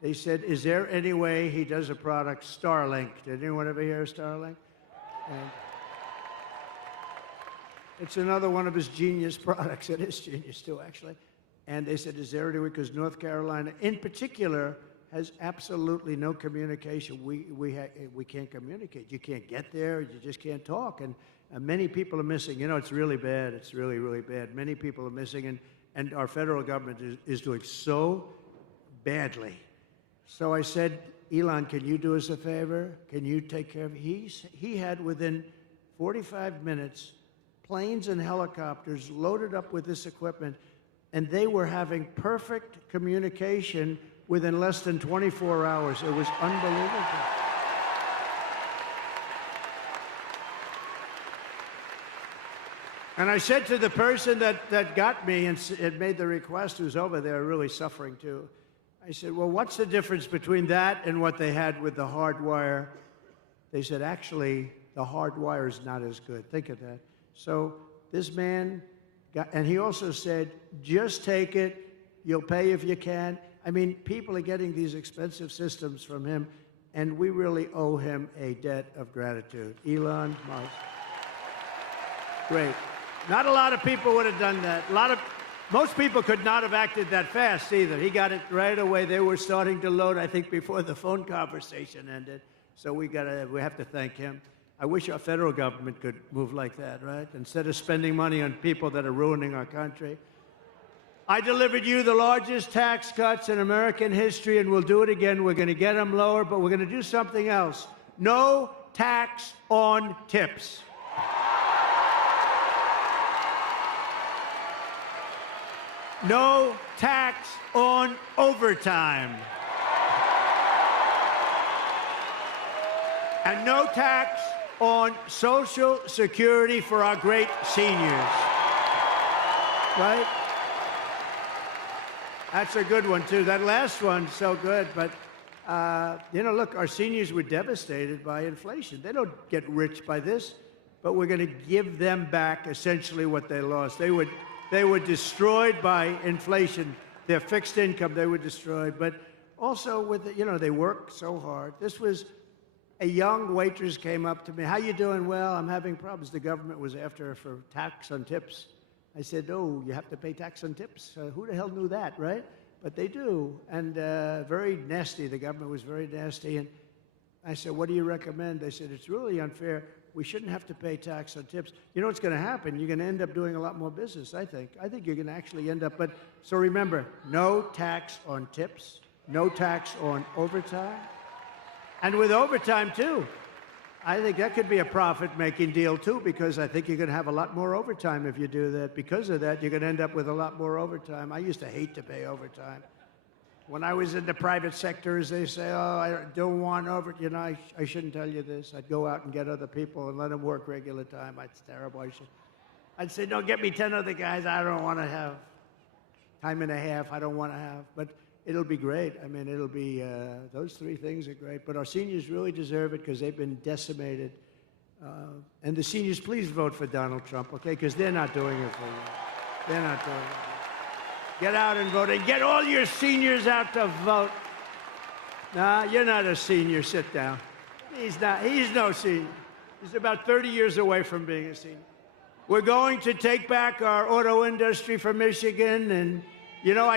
They said, is there any way he does a product, Starlink? Did anyone ever hear of Starlink? And it's another one of his genius products. It is genius, too, actually. And they said, is there any way? Because North Carolina, in particular, has absolutely no communication. We can't communicate. You can't get there. You just can't talk. And many people are missing. You know, it's really bad. It's really, really bad. Many people are missing, and our federal government is doing so badly. So I said, Elon, can you do us a favor? Can you take care of it? He had, within 45 minutes, planes and helicopters loaded up with this equipment, and they were having perfect communication within less than 24 hours. It was unbelievable. And I said to the person that got me and made the request, who's over there really suffering too, I said, well, what's the difference between that and what they had with the hard wire? They said, actually, the hard wire is not as good. Think of that. So this man got, and he also said, just take it. You'll pay if you can. I mean, people are getting these expensive systems from him, and we really owe him a debt of gratitude. Elon Musk. Great. Not a lot of people would have done that. Most people could not have acted that fast either. He got it right away. They were starting to load, I think, before the phone conversation ended. So we have to thank him. I wish our federal government could move like that, right? Instead of spending money on people that are ruining our country. I delivered you the largest tax cuts in American history, and we'll do it again. We're going to get them lower, but we're going to do something else. No tax on tips. No tax on overtime. And no tax on Social Security for our great seniors. Right? That's a good one, too. That last one's so good. But, you know, look, our seniors were devastated by inflation. They don't get rich by this, but we're going to give them back essentially what they lost. They were destroyed by inflation. Their fixed income, they were destroyed. But also, with you know, they worked so hard. This was a young waitress came up to me. How you doing? Well, I'm having problems. The government was after her for tax on tips. I said, oh, you have to pay tax on tips? Who the hell knew that, right? But they do. And very nasty. The government was very nasty. And I said, what do you recommend? They said, it's really unfair. We shouldn't have to pay tax on tips. You know what's going to happen? You're going to end up doing a lot more business, I think. I think you're going to actually end up. But so remember, no tax on tips, no tax on overtime. And with overtime, too. I think that could be a profit-making deal, too, because I think you're going to have a lot more overtime if you do that. Because of that, you're going to end up with a lot more overtime. I used to hate to pay overtime. When I was in the private sector, as they say, oh, I don't want over, you know, I shouldn't tell you this. I'd go out and get other people and let them work regular time. It's terrible. I'd say, no, get me 10 other guys. I don't want to have time and a half. I don't want to have. But it'll be great. I mean, it'll be, those three things are great. But our seniors really deserve it because they've been decimated. And the seniors, please vote for Donald Trump, okay? Because they're not doing it for you. They're not doing it. Get out and vote. And get all your seniors out to vote. Nah, you're not a senior. Sit down. He's not. He's no senior. He's about 30 years away from being a senior. We're going to take back our auto industry from Michigan. And, you know,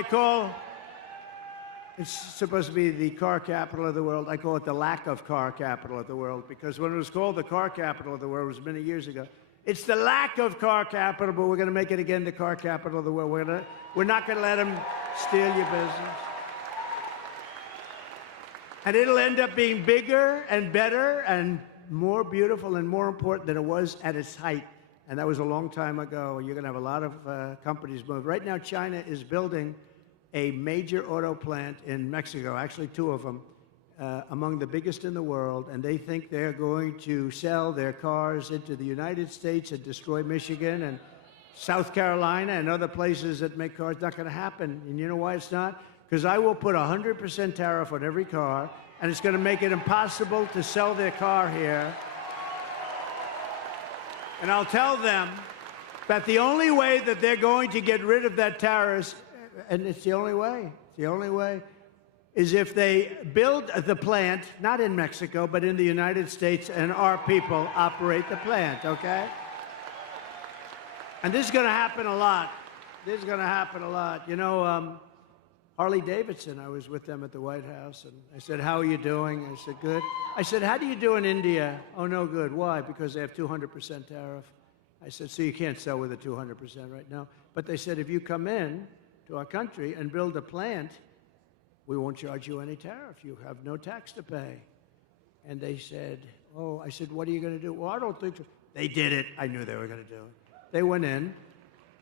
it's supposed to be the car capital of the world. I call it the lack of car capital of the world, because when it was called the car capital of the world, it was many years ago. It's the lack of car capital, but we're going to make it again the car capital of the world. We're not going to let them steal your business. And it'll end up being bigger and better and more beautiful and more important than it was at its height. And that was a long time ago. You're going to have a lot of companies move. Right now, China is building a major auto plant in Mexico, actually two of them, among the biggest in the world, and they think they're going to sell their cars into the United States and destroy Michigan and South Carolina and other places that make cars. Not going to happen. And you know why it's not? Because I will put 100% tariff on every car, and it's going to make it impossible to sell their car here. And I'll tell them that the only way that they're going to get rid of that tariff, and it's the only way, is if they build the plant, not in Mexico, but in the United States, and our people operate the plant, okay? And this is going to happen a lot. This is going to happen a lot. You know, Harley Davidson, I was with them at the White House, and I said, how are you doing? I said, good. I said, how do you do in India? Oh, no good. Why? Because they have 200% tariff. I said, so you can't sell with a 200% right now. But they said, if you come in to our country and build a plant, we won't charge you any tariff. You have no tax to pay. And they said, oh, I said, what are you going to do? Well, I don't think so. They did it. I knew they were going to do it. They went in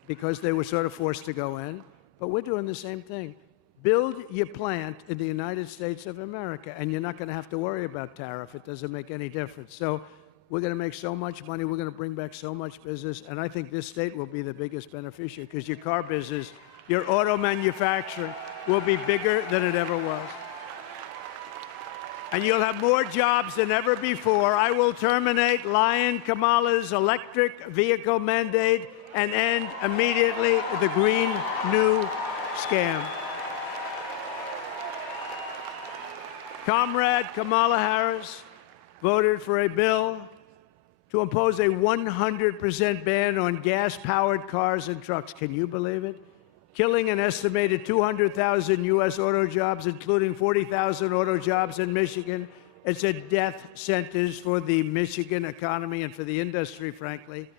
because they were sort of forced to go in. But we're doing the same thing. Build your plant in the United States of America, and you're not going to have to worry about tariff. It doesn't make any difference. So we're going to make so much money. We're going to bring back so much business. And I think this state will be the biggest beneficiary because your car business, your auto manufacturing will be bigger than it ever was. And you'll have more jobs than ever before. I will terminate Lion Kamala's electric vehicle mandate and end immediately the Green New Scam. Comrade Kamala Harris voted for a bill to impose a 100% ban on gas-powered cars and trucks. Can you believe it? Killing an estimated 200,000 U.S. auto jobs, including 40,000 auto jobs in Michigan. It's a death sentence for the Michigan economy and for the industry, frankly.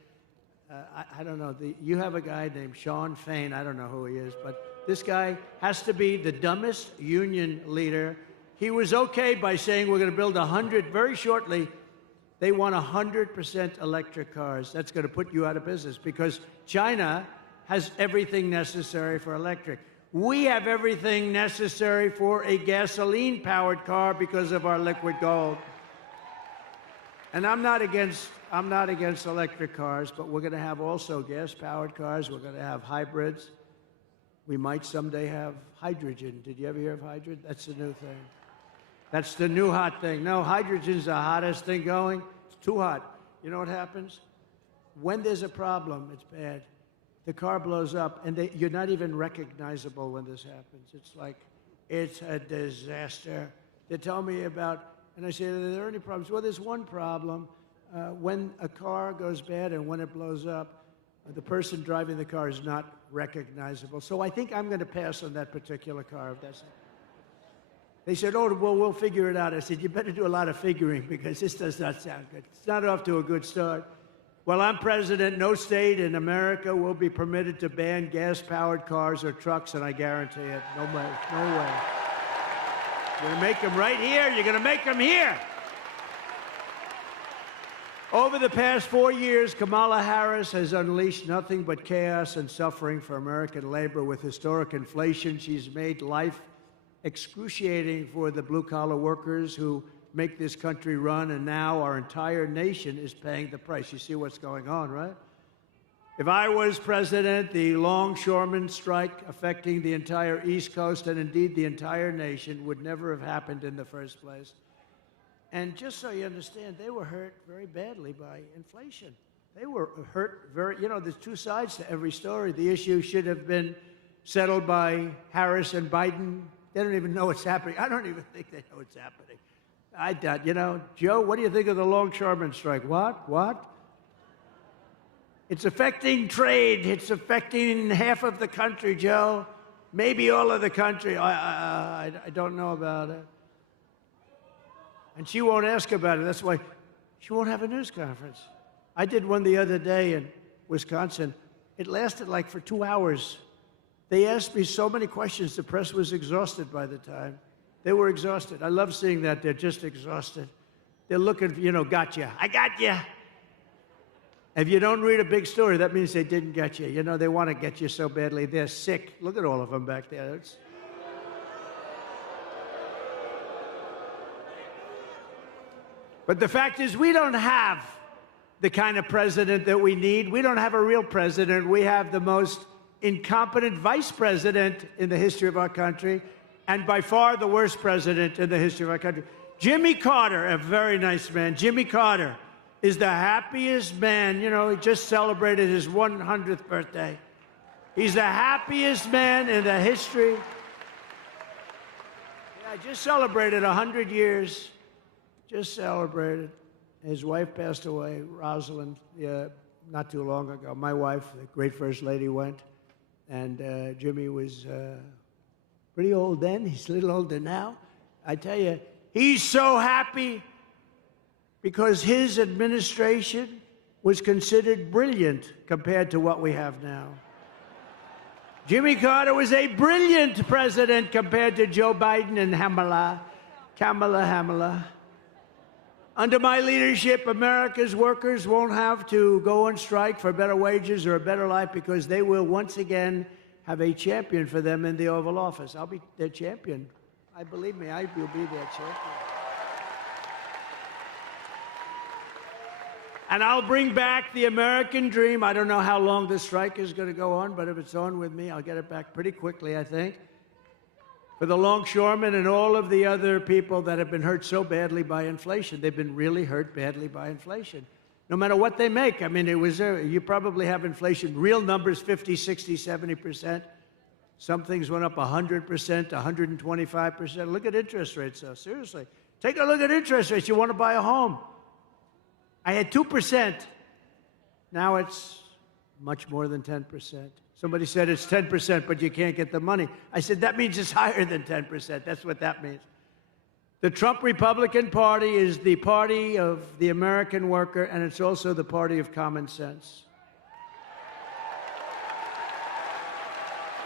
I don't know. You have a guy named Sean Fain. I don't know who he is, but this guy has to be the dumbest union leader. He was okay by saying we're going to build 100 very shortly. They want 100% electric cars. That's going to put you out of business because China has everything necessary for electric. We have everything necessary for a gasoline-powered car because of our liquid gold. And I'm not against electric cars, but we're going to have also gas-powered cars. We're going to have hybrids. We might someday have hydrogen. Did you ever hear of hydrogen? That's the new thing. That's the new hot thing. No, hydrogen's the hottest thing going. It's too hot. You know what happens? When there's a problem, it's bad. The car blows up, and you're not even recognizable when this happens. It's like, it's a disaster. They tell me about, and I say, are there any problems? Well, there's one problem. When a car goes bad and when it blows up, the person driving the car is not recognizable. So I think I'm going to pass on that particular car. If that's They said, oh, well, we'll figure it out. I said, you better do a lot of figuring because this does not sound good. It's not off to a good start. While I'm president, no state in America will be permitted to ban gas-powered cars or trucks, and I guarantee it. No way. No way. You're going to make them right here. You're going to make them here. Over the past 4 years, Kamala Harris has unleashed nothing but chaos and suffering for American labor. With historic inflation, she's made life excruciating for the blue-collar workers who make this country run, and now our entire nation is paying the price. You see what's going on, right? If I was president, the longshoremen strike affecting the entire East Coast and indeed the entire nation would never have happened in the first place. And just so you understand, they were hurt very badly by inflation. They were hurt very, there's two sides to every story. The issue should have been settled by Harris and Biden. They don't even know what's happening. I don't even think they know what's happening. I doubt, Joe, what do you think of the longshoremen strike? What? It's affecting trade. It's affecting half of the country, Joe. Maybe all of the country. I don't know about it. And she won't ask about it. That's why she won't have a news conference. I did one the other day in Wisconsin. It lasted like for 2 hours. They asked me so many questions, the press was exhausted by the time. They were exhausted. I love seeing that. They're just exhausted. They're looking, gotcha. I got you. If you don't read a big story, that means they didn't get you. They want to get you so badly. They're sick. Look at all of them back there. But the fact is, we don't have the kind of president that we need. We don't have a real president. We have the most incompetent vice president in the history of our country, and by far the worst president in the history of our country. Jimmy Carter, a very nice man. Jimmy Carter is the happiest man. He just celebrated his 100th birthday. He's the happiest man in the history. Yeah, just celebrated 100 years. Just celebrated. His wife passed away, Rosalind, not too long ago. My wife, the great First Lady, went. And Jimmy was pretty old then. He's a little older now. I tell you, he's so happy because his administration was considered brilliant compared to what we have now. Jimmy Carter was a brilliant president compared to Joe Biden and Kamala. Under my leadership, America's workers won't have to go on strike for better wages or a better life because they will once again have a champion for them in the Oval Office. I'll be their champion. Believe me, I will be their champion. And I'll bring back the American dream. I don't know how long this strike is going to go on, but if it's on with me, I'll get it back pretty quickly, I think. For the longshoremen and all of the other people that have been hurt so badly by inflation. They've been really hurt badly by inflation. No matter what they make. I mean, you probably have inflation, real numbers, 50, 60, 70%. Some things went up 100%, 125%. Look at interest rates, though. Seriously. Take a look at interest rates. You want to buy a home. I had 2%. Now it's much more than 10%. Somebody said it's 10%, but you can't get the money. I said, that means it's higher than 10%. That's what that means. The Trump Republican Party is the party of the American worker, and it's also the party of common sense.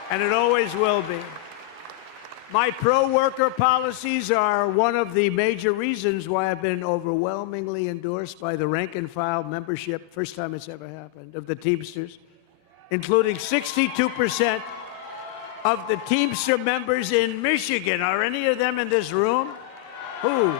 And it always will be. My pro-worker policies are one of the major reasons why I've been overwhelmingly endorsed by the rank-and-file membership, first time it's ever happened, of the Teamsters, including 62% of the Teamster members in Michigan. Are any of them in this room? Who?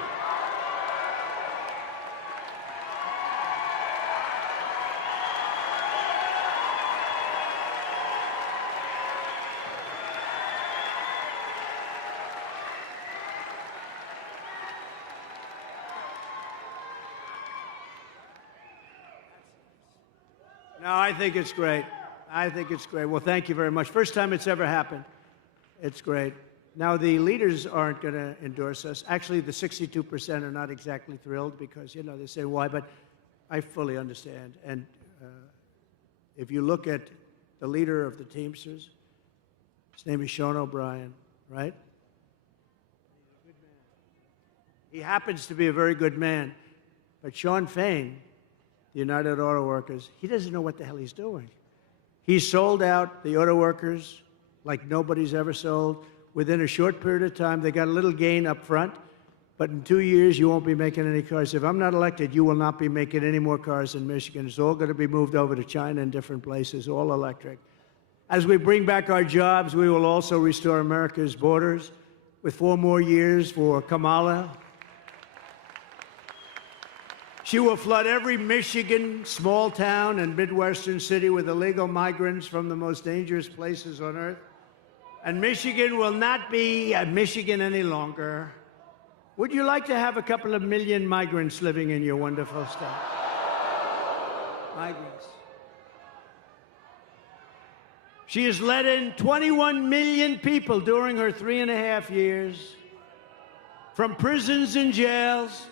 No, I think it's great. I think it's great. Well, thank you very much. First time it's ever happened. It's great. Now, the leaders aren't going to endorse us. Actually, the 62% are not exactly thrilled because, you know, they say, why? But I fully understand. And if you look at the leader of the Teamsters, his name is Sean O'Brien, right? He happens to be a very good man. But Sean Fain, the United Auto Workers, he doesn't know what the hell he's doing. He sold out the auto workers like nobody's ever sold. Within a short period of time, they got a little gain up front, but in 2 years, you won't be making any cars. If I'm not elected, you will not be making any more cars in Michigan. It's all going to be moved over to China and different places, all electric. As we bring back our jobs, we will also restore America's borders with 4 more years for Kamala. She will flood every Michigan small town and Midwestern city with illegal migrants from the most dangerous places on earth. And Michigan will not be Michigan any longer. Would you like to have a couple of million migrants living in your wonderful state? Migrants. She has let in 21 million people during her 3.5 years from prisons and jails,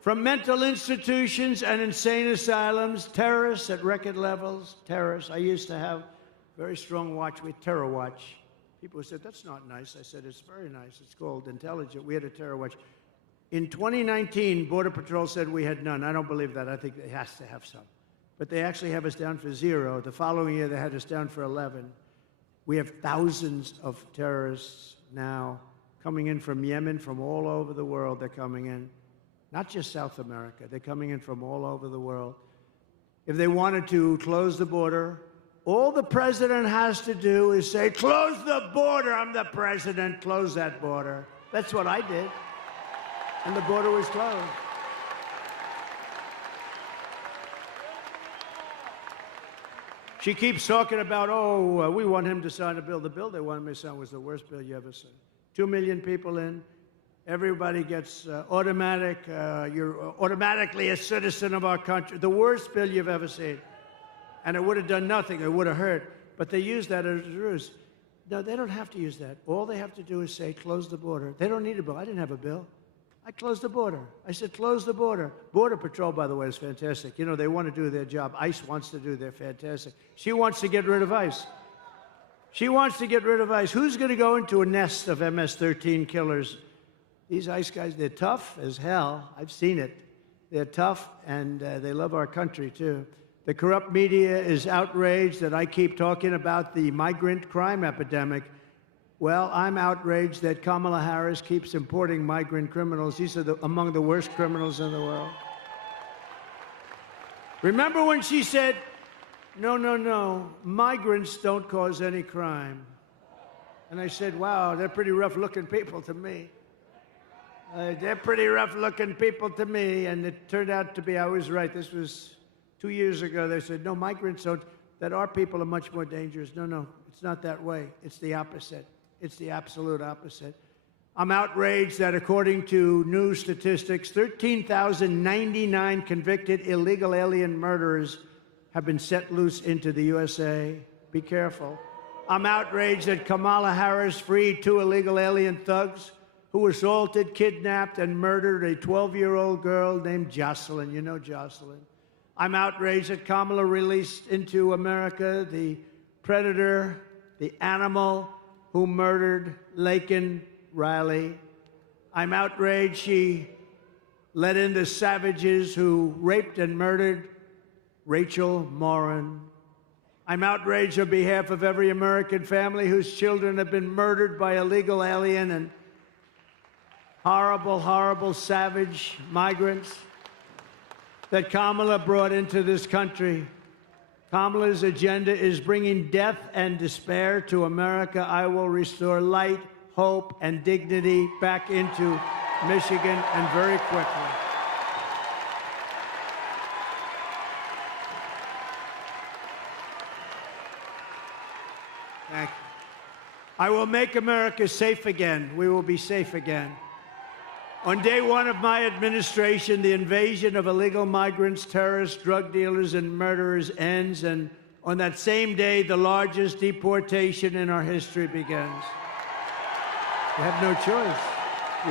from mental institutions and insane asylums, terrorists at record levels, terrorists. I used to have a very strong watch with Terror Watch. People said, that's not nice. I said, it's very nice. It's called intelligent. We had a terror watch. In 2019, Border Patrol said we had none. I don't believe that. I think it has to have some. But they actually have us down for 0. The following year, they had us down for 11. We have thousands of terrorists now coming in from Yemen, from all over the world. They're coming in. Not just South America. They're coming in from all over the world. If they wanted to close the border, all the president has to do is say, close the border. I'm the president. Close that border. That's what I did. And the border was closed. She keeps talking about, we want him to sign a bill. The bill they wanted me to sign was the worst bill you ever seen. 2 million people in. Everybody gets you're automatically a citizen of our country. The worst bill you've ever seen. And it would have done nothing. It would have hurt. But they use that as a ruse. No, they don't have to use that. All they have to do is say, close the border. They don't need a bill. I didn't have a bill. I closed the border. I said, close the border. Border Patrol, by the way, is fantastic. You know, they want to do their job. ICE wants to do their fantastic. She wants to get rid of ICE. She wants to get rid of ICE. Who's going to go into a nest of MS-13 killers? These ICE guys, they're tough as hell. I've seen it. They're tough, and they love our country, too. The corrupt media is outraged that I keep talking about the migrant crime epidemic. Well, I'm outraged that Kamala Harris keeps importing migrant criminals. These are among the worst criminals in the world. Remember when she said, no, migrants don't cause any crime. And I said, wow, they're pretty rough-looking people to me. They're pretty rough-looking people to me, and it turned out to be, I was right. This was 2 years ago. They said, no, migrants don't, that our people are much more dangerous. No, it's not that way. It's the opposite. It's the absolute opposite. I'm outraged that according to new statistics, 13,099 convicted illegal alien murderers have been set loose into the USA. Be careful. I'm outraged that Kamala Harris freed 2 illegal alien thugs who assaulted, kidnapped, and murdered a 12-year-old girl named Jocelyn. You know Jocelyn. I'm outraged that Kamala released into America the predator, the animal who murdered Laken Riley. I'm outraged she let in the savages who raped and murdered Rachel Morin. I'm outraged on behalf of every American family whose children have been murdered by illegal alien and horrible, horrible, savage migrants that Kamala brought into this country. Kamala's agenda is bringing death and despair to America. I will restore light, hope, and dignity back into Michigan, and very quickly. Thank you. I will make America safe again. We will be safe again. On day one of my administration, the invasion of illegal migrants, terrorists, drug dealers, and murderers ends, and on that same day, the largest deportation in our history begins. We have no choice.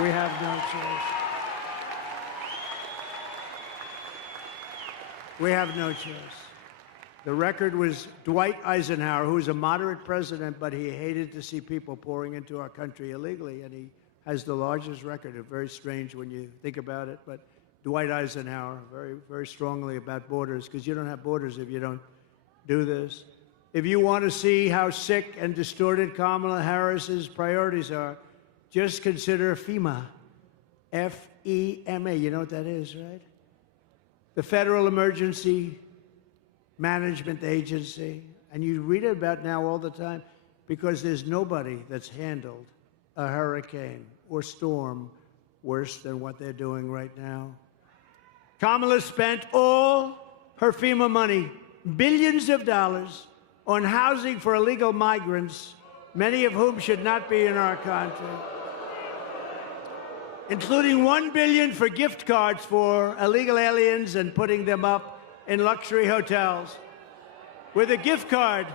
We have no choice. We have no choice. The record was Dwight Eisenhower, who was a moderate president, but he hated to see people pouring into our country illegally, and he has the largest record. It's very strange when you think about it, but Dwight Eisenhower, very, very strongly about borders, because you don't have borders if you don't do this. If you want to see how sick and distorted Kamala Harris's priorities are, just consider FEMA, F-E-M-A. You know what that is, right? The Federal Emergency Management Agency. And you read about now all the time because there's nobody that's handled a hurricane or storm worse than what they're doing right now. Kamala spent all her FEMA money, billions of dollars, on housing for illegal migrants, many of whom should not be in our country, including $1 billion for gift cards for illegal aliens and putting them up in luxury hotels with a gift card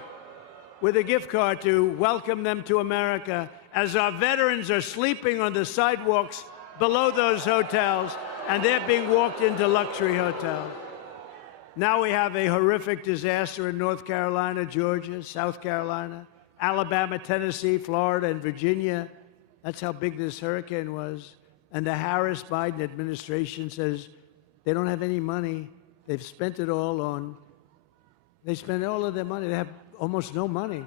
to welcome them to America as our veterans are sleeping on the sidewalks below those hotels and they're being walked into luxury hotels. Now we have a horrific disaster in North Carolina, Georgia, South Carolina, Alabama, Tennessee, Florida, and Virginia. That's how big this hurricane was. And the Harris-Biden administration says they don't have any money. They've spent it all on, they spent all of their money. They have almost no money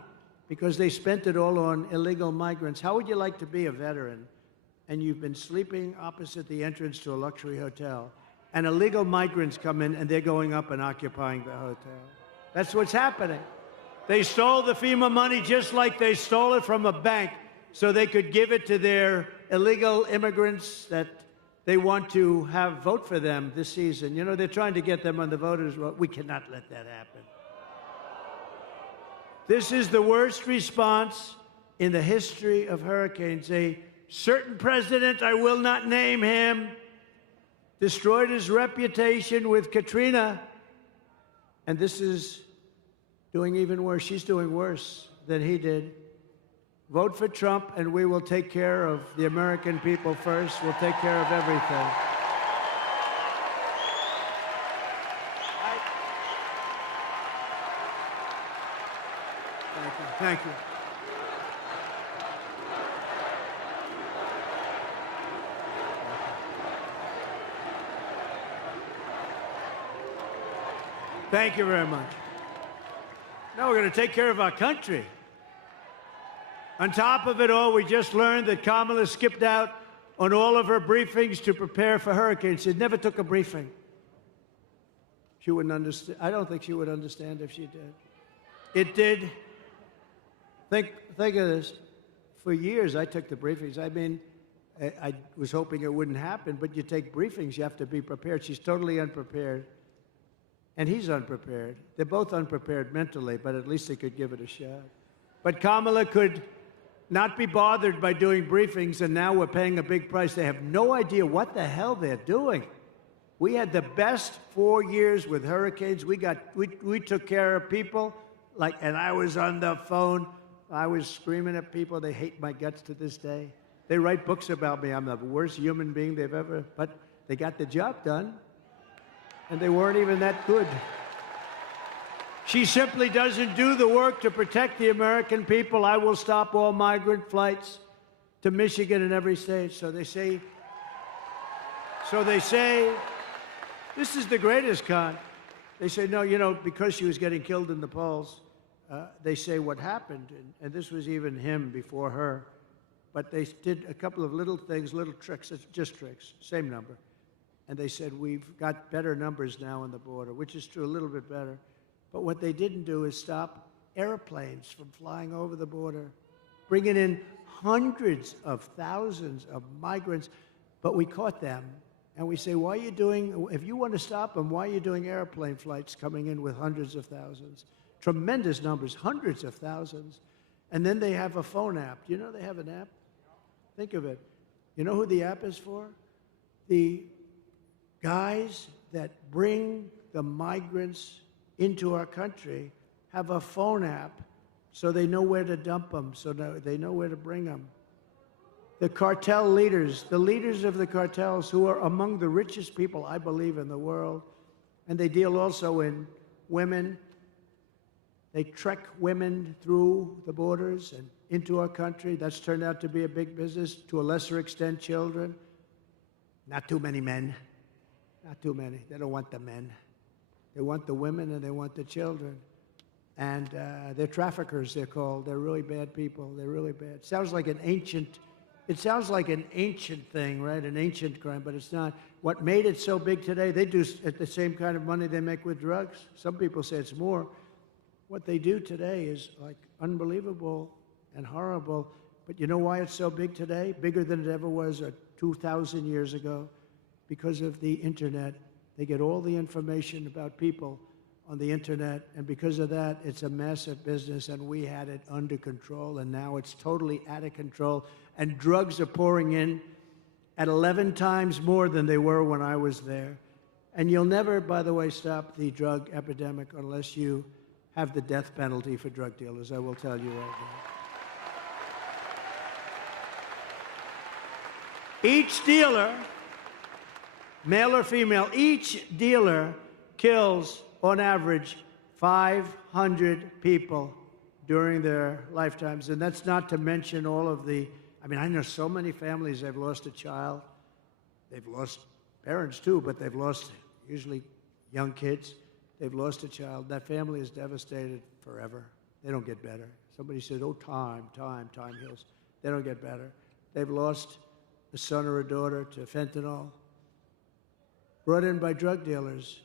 because they spent it all on illegal migrants. How would you like to be a veteran and you've been sleeping opposite the entrance to a luxury hotel and illegal migrants come in and they're going up and occupying the hotel? That's what's happening. They stole the FEMA money just like they stole it from a bank so they could give it to their illegal immigrants that they want to have vote for them this season. You know, they're trying to get them on the voters' roll. We cannot let that happen. This is the worst response in the history of hurricanes. A certain president, I will not name him, destroyed his reputation with Katrina. And this is doing even worse. She's doing worse than he did. Vote for Trump, and we will take care of the American people first. We'll take care of everything. Thank you. Thank you very much. Now we're going to take care of our country. On top of it all, we just learned that Kamala skipped out on all of her briefings to prepare for hurricanes. She never took a briefing. She wouldn't understand. I don't think she would understand if she did. It did. Think of this. For years, I took the briefings. I mean, I was hoping it wouldn't happen, but you take briefings, you have to be prepared. She's totally unprepared. And he's unprepared. They're both unprepared mentally, but at least they could give it a shot. But Kamala could not be bothered by doing briefings, and now we're paying a big price. They have no idea what the hell they're doing. We had the best 4 years with hurricanes. We took care of people, and I was on the phone. I was screaming at people. They hate my guts to this day. They write books about me. I'm the worst human being they've ever, but they got the job done, and they weren't even that good. She simply doesn't do the work to protect the American people. I will stop all migrant flights to Michigan and every state. So they say, this is the greatest con. They say, no, because she was getting killed in the polls, they say what happened, and this was even him before her, but they did a couple of little things, little tricks, just tricks, same number. And they said, we've got better numbers now on the border, which is true, a little bit better. But what they didn't do is stop airplanes from flying over the border, bringing in hundreds of thousands of migrants. But we caught them, and we say, why are you doing, if you want to stop them, why are you doing airplane flights coming in with hundreds of thousands? Tremendous numbers, hundreds of thousands. And then they have a phone app. Do you know they have an app? Think of it. You know who the app is for? The guys that bring the migrants into our country have a phone app so they know where to dump them, so they know where to bring them. The cartel leaders, the leaders of the cartels who are among the richest people, I believe, in the world, and they deal also in women. They trek women through the borders and into our country. That's turned out to be a big business, to a lesser extent, children. Not too many men. Not too many. They don't want the men. They want the women and they want the children. And they're traffickers, they're called. They're really bad people. They're really bad. It sounds like an ancient thing, right? An ancient crime, but it's not. What made it so big today, they do at the same kind of money they make with drugs. Some people say it's more. What they do today is like unbelievable and horrible. But you know why it's so big today? Bigger than it ever was 2,000 years ago? Because of the internet. They get all the information about people on the internet, and because of that, it's a massive business, and we had it under control, and now it's totally out of control, and drugs are pouring in at 11 times more than they were when I was there. And you'll never, by the way, stop the drug epidemic unless you have the death penalty for drug dealers, I will tell you right now. Each dealer, male or female, each dealer kills, on average, 500 people during their lifetimes. And that's not to mention all of the, I know so many families, they've lost a child. They've lost parents too, but they've lost usually young kids. They've lost a child. That family is devastated forever. They don't get better. Somebody said, oh, time heals. They don't get better. They've lost a son or a daughter to fentanyl, brought in by drug dealers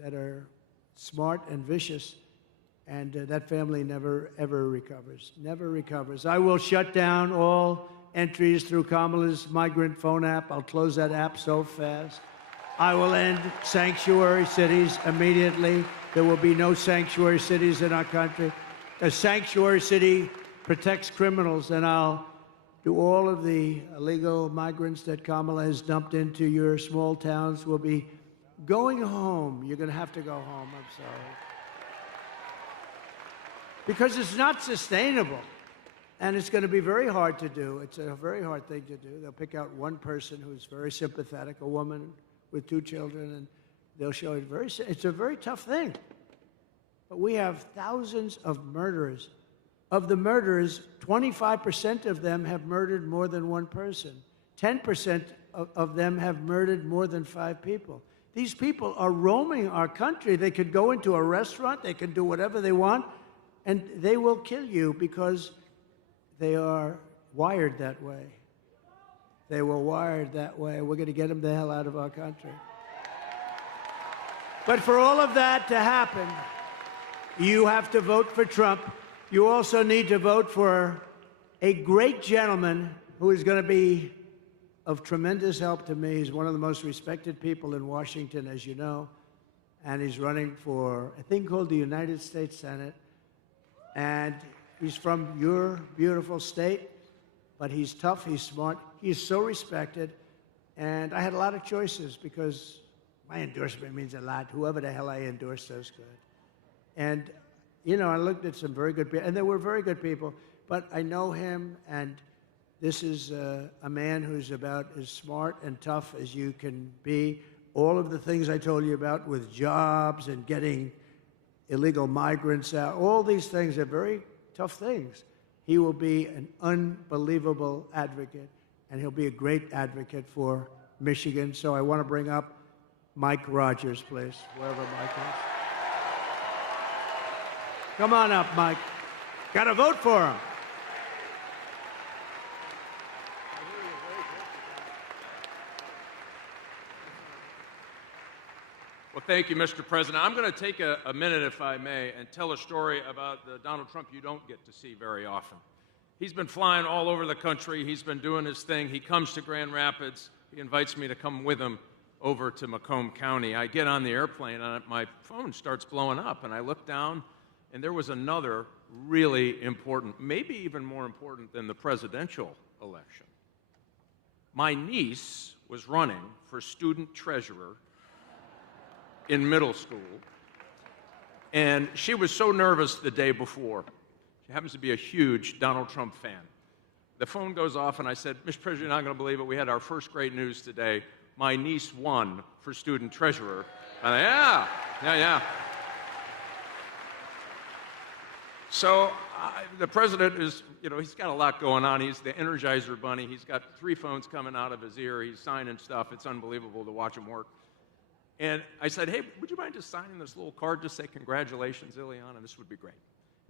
that are smart and vicious, and that family never, ever recovers. Never recovers. I will shut down all entries through Kamala's migrant phone app. I'll close that app so fast. I will end sanctuary cities immediately. There will be no sanctuary cities in our country. A sanctuary city protects criminals, and I'll do all of the illegal migrants that Kamala has dumped into your small towns will be going home. You're going to have to go home. I'm sorry. Because it's not sustainable, and it's going to be very hard to do. It's a very hard thing to do. They'll pick out one person who's very sympathetic, a woman with 2 children, and they'll show it it's a very tough thing. But we have thousands of murderers. Of the murderers, 25% of them have murdered more than one person. 10% of them have murdered more than 5 people. These people are roaming our country. They could go into a restaurant, they can do whatever they want, and they will kill you because they are wired that way. They were wired that way. We're going to get them the hell out of our country. But for all of that to happen, you have to vote for Trump. You also need to vote for a great gentleman who is going to be of tremendous help to me. He's one of the most respected people in Washington, as you know, and he's running for a thing called the United States Senate. And he's from your beautiful state, but he's tough, he's smart, he's so respected. And I had a lot of choices because my endorsement means a lot. Whoever the hell I endorse does good. And, I looked at some very good people, and there were very good people, but I know him, and this is a man who's about as smart and tough as you can be. All of the things I told you about with jobs and getting illegal migrants out, all these things are very tough things. He will be an unbelievable advocate, and he'll be a great advocate for Michigan. So I want to bring up Mike Rogers, please, wherever Mike is. Come on up, Mike. Got to vote for him. Well, thank you, Mr. President. I'm going to take a minute, if I may, and tell a story about Donald Trump you don't get to see very often. He's been flying all over the country. He's been doing his thing. He comes to Grand Rapids. He invites me to come with him over to Macomb County. I get on the airplane, and my phone starts blowing up, and I look down, and there was another really important, maybe even more important than the presidential election. My niece was running for student treasurer in middle school, and she was so nervous the day before. She happens to be a huge Donald Trump fan. The phone goes off, and I said, Mr. President, you're not going to believe it. We had our first great news today. My niece won for student treasurer. And yeah. So the president is, he's got a lot going on. He's the Energizer Bunny. He's got 3 phones coming out of his ear. He's signing stuff. It's unbelievable to watch him work. And I said, hey, would you mind just signing this little card, just say congratulations, Ileana? This would be great.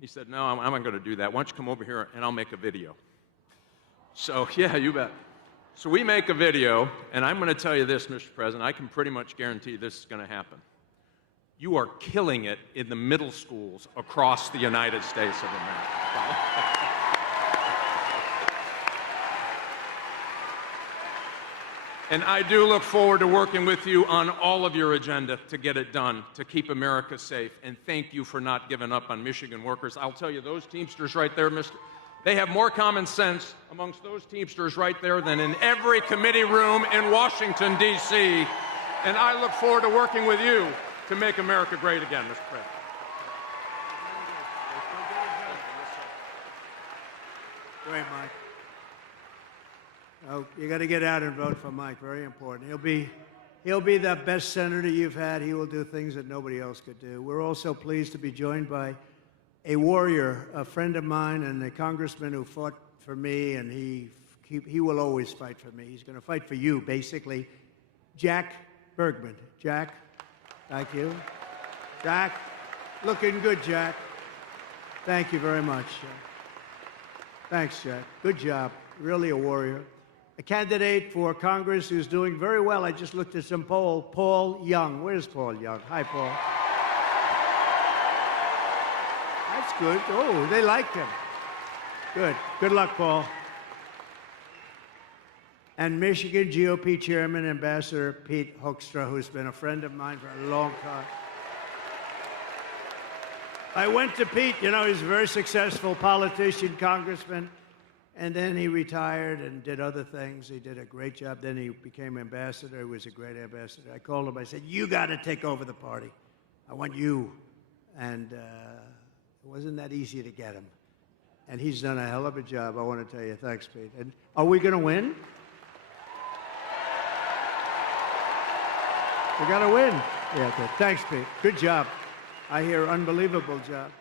He said, no, I'm not going to do that. Why don't you come over here and I'll make a video. So, yeah, you bet. So we make a video, and I'm going to tell you this, Mr. President, I can pretty much guarantee this is going to happen. You are killing it in the middle schools across the United States of America. And I do look forward to working with you on all of your agenda to get it done, to keep America safe. And thank you for not giving up on Michigan workers. I'll tell you, those Teamsters right there, they have more common sense amongst those Teamsters right there than in every committee room in Washington, D.C. And I look forward to working with you to make America great again, Mr. President. Go ahead, Mike. Oh, you got to get out and vote for Mike. Very important. He'll be the best senator you've had. He will do things that nobody else could do. We're also pleased to be joined by a warrior, a friend of mine, and a congressman who fought for me, and he will always fight for me. He's going to fight for you, basically. Jack Bergman. Jack, thank you. Jack, looking good, Jack. Thank you very much. Thanks, Jack. Good job. Really a warrior. A candidate for Congress who's doing very well. I just looked at some poll. Paul Young. Where's Paul Young? Hi, Paul. That's good. Oh, they liked him. Good. Good luck, Paul. And Michigan GOP Chairman, Ambassador Pete Hoekstra, who's been a friend of mine for a long time. I went to Pete. He's a very successful politician, congressman. And then he retired and did other things. He did a great job. Then he became ambassador. He was a great ambassador. I called him. I said, you got to take over the party. I want you. And it wasn't that easy to get him. And he's done a hell of a job. I want to tell you. Thanks, Pete. And are we going to win? We got to win. Yeah, good. Thanks, Pete. Good job. I hear unbelievable job.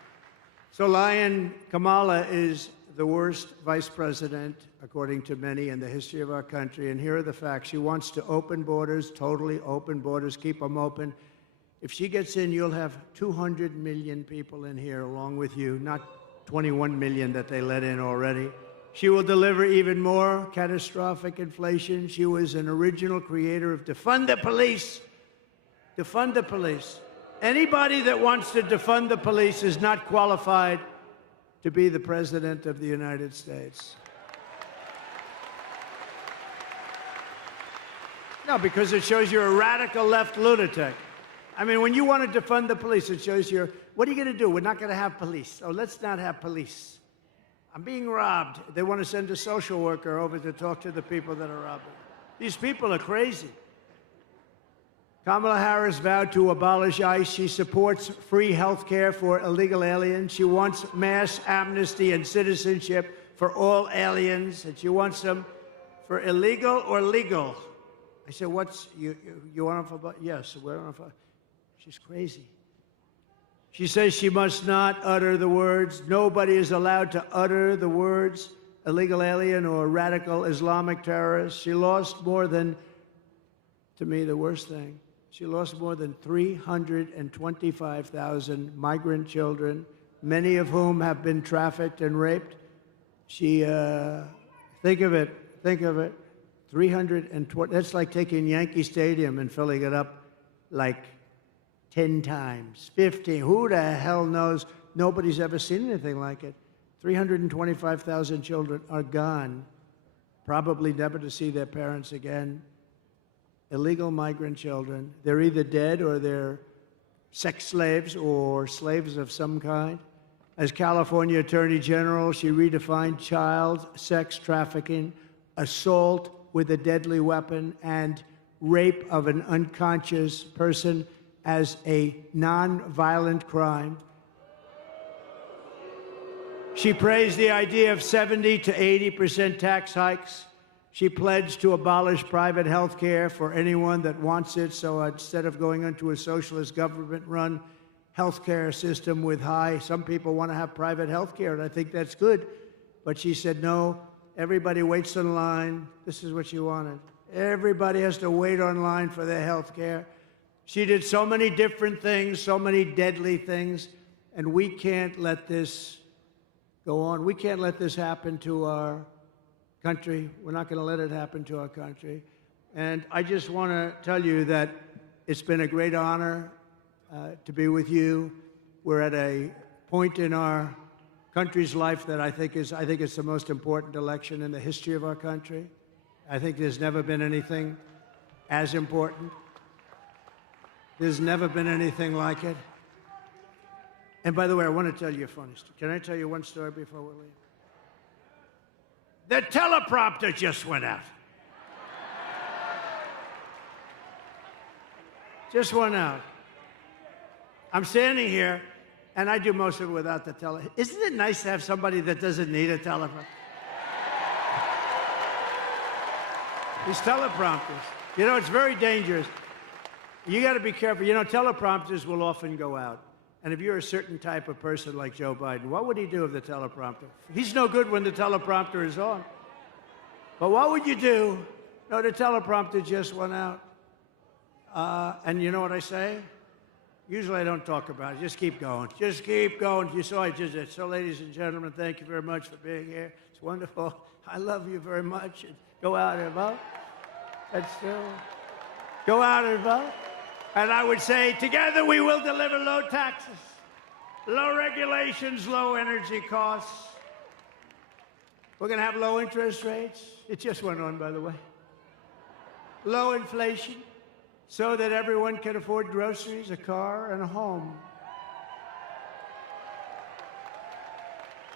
So Lion Kamala is the worst vice president, according to many, in the history of our country. And here are the facts. She wants to open borders, totally open borders, keep them open. If she gets in, you'll have 200 million people in here along with you, not 21 million that they let in already. She will deliver even more catastrophic inflation. She was an original creator of defund the police. Defund the police. Anybody that wants to defund the police is not qualified to be the President of the United States. No, because it shows you're a radical left lunatic. I mean, when you want to defund the police, it shows what are you going to do? We're not going to have police. Oh, let's not have police. I'm being robbed. They want to send a social worker over to talk to the people that are robbing. These people are crazy. Kamala Harris vowed to abolish ICE. She supports free health care for illegal aliens. She wants mass amnesty and citizenship for all aliens. And she wants them for illegal or legal. I said, you want them for, yes, we're on for, she's crazy. She says she must not utter the words. Nobody is allowed to utter the words illegal alien or radical Islamic terrorist. She lost more than, to me, the worst thing. She lost more than 325,000 migrant children many of whom have been trafficked and raped. She, think of it, 320, that's like taking Yankee Stadium and filling it up like 10 times, 15. Who the hell knows? Nobody's ever seen anything like it. 325,000 children are gone, probably never to see their parents again. Illegal migrant children. They're either dead or they're sex slaves or slaves of some kind. As California Attorney General, she redefined child sex trafficking, assault with a deadly weapon, and rape of an unconscious person as a non-violent crime. She praised the idea of 70 to 80% tax hikes. She pledged to abolish private health care for anyone that wants it, so instead of going into a socialist government-run health care system with some people want to have private health care, and I think that's good. But she said, no, everybody waits in line. This is what she wanted. Everybody has to wait online for their health care. She did so many different things, so many deadly things, and we can't let this go on. We can't let this happen to our country. We're not going to let it happen to our country. And I just want to tell you that it's been a great honor to be with you. We're at a point in our country's life that I think it's the most important election in the history of our country. I think there's never been anything as important. There's never been anything like it. And by the way, I want to tell you a funny story. Can I tell you one story before we leave? The teleprompter just went out. Just went out. I'm standing here, and I do most of it without the teleprompter. Isn't it nice to have somebody that doesn't need a teleprompter? These teleprompters, you know, it's very dangerous. You got to be careful. You know, teleprompters will often go out. And if you're a certain type of person like Joe Biden, what would he do with the teleprompter? He's no good when the teleprompter is on. But what would you do? No, the teleprompter just went out. And you know what I say? Usually I don't talk about it. Just keep going. Just keep going. You saw I just did. So, ladies and gentlemen, thank you very much for being here. It's wonderful. I love you very much. And go out and vote. Go out and vote. And I would say, together we will deliver low taxes, low regulations, low energy costs. We're going to have low interest rates. It just went on, by the way. Low inflation, so that everyone can afford groceries, a car, and a home.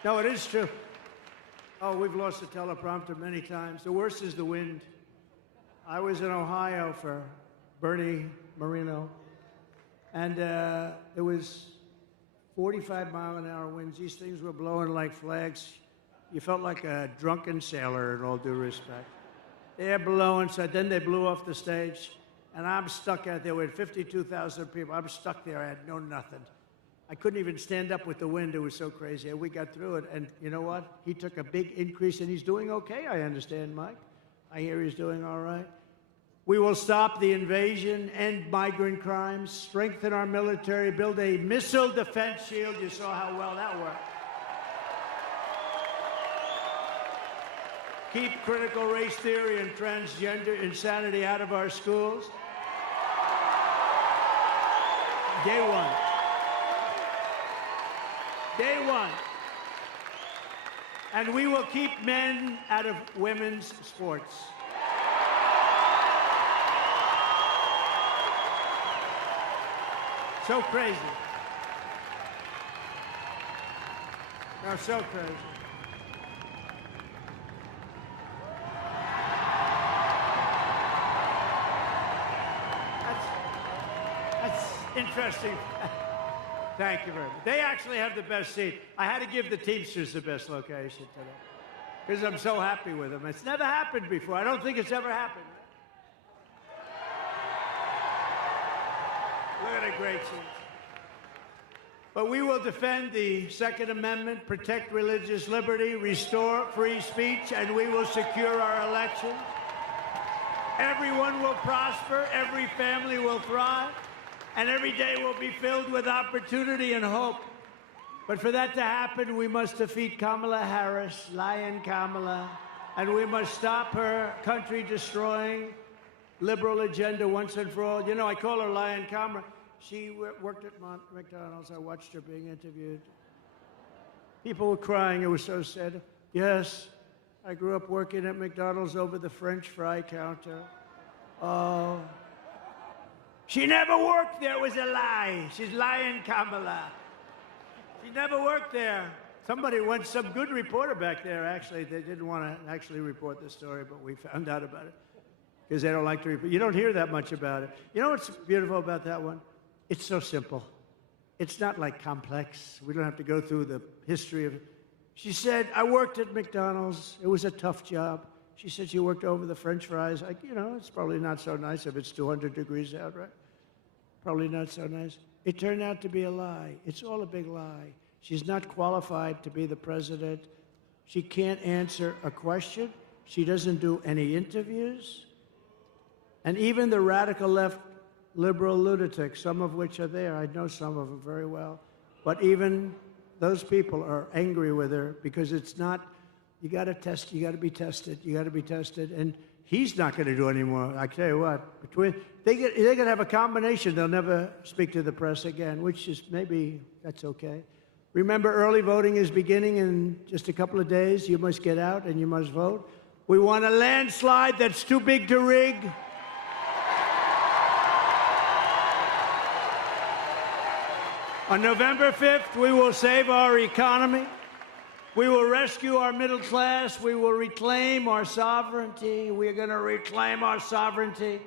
No, it is true. Oh, we've lost the teleprompter many times. The worst is the wind. I was in Ohio for Bernie Moreno, and it was 45-mile-an-hour winds. These things were blowing like flags. You felt like a drunken sailor, in all due respect. They're blowing, so then they blew off the stage, and I'm stuck out there with 52,000 people. I'm stuck there. I had no nothing. I couldn't even stand up with the wind. It was so crazy. And we got through it, and you know what? He took a big increase, and he's doing okay, I understand, Mike. I hear he's doing all right. We will stop the invasion, end migrant crimes, strengthen our military, build a missile defense shield. You saw how well that worked. Keep critical race theory and transgender insanity out of our schools. Day one. Day one. And we will keep men out of women's sports. So crazy. No, so crazy. That's interesting. Thank you very much. They actually have the best seat. I had to give the Teamsters the best location today because I'm so happy with them. It's never happened before. I don't think it's ever happened. Look at the great seats. But we will defend the Second Amendment, protect religious liberty, restore free speech, and we will secure our elections. Everyone will prosper, every family will thrive, and every day will be filled with opportunity and hope. But for that to happen, we must defeat Kamala Harris, Lion Kamala, and we must stop her country-destroying liberal agenda once and for all. You know, I call her Lion Kamala. She worked at McDonald's. I watched her being interviewed. People were crying. It was so sad. Yes, I grew up working at McDonald's over the French fry counter. Oh. She never worked there. It was a lie. She's Lion Kamala. She never worked there. Somebody went, some good reporter back there, actually. They didn't want to actually report the story, but we found out about it because they don't like to report. You don't hear that much about it. You know what's beautiful about that one? It's so simple. It's not like complex. We don't have to go through the history of it. She said, I worked at McDonald's. It was a tough job. She said she worked over the French fries. Like, you know, it's probably not so nice if it's 200 degrees out, right? Probably not so nice. It turned out to be a lie. It's all a big lie. She's not qualified to be the president. She can't answer a question. She doesn't do any interviews. And even the radical left liberal lunatics, some of which are there, I know some of them very well, but even those people are angry with her because it's not, you got to test, you got to be tested, you got to be tested. And he's not going to do any more. I tell you what, they're going to have a combination. They'll never speak to the press again, which is maybe that's okay. Remember, early voting is beginning in just a couple of days. You must get out and you must vote. We want a landslide that's too big to rig. On November 5th, we will save our economy. We will rescue our middle class. We will reclaim our sovereignty. We're going to reclaim our sovereignty.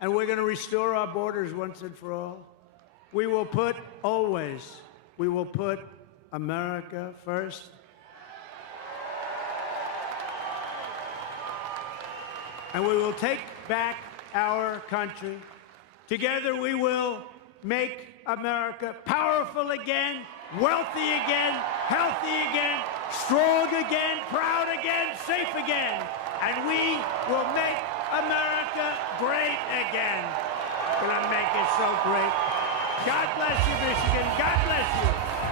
And we're going to restore our borders once and for all. We will put, always, we will put America first. And we will take back our country. Together we will make America powerful again, wealthy again, healthy again, strong again, proud again, safe again. And we will make America great again. We're going to make it so great. God bless you, Michigan. God bless you.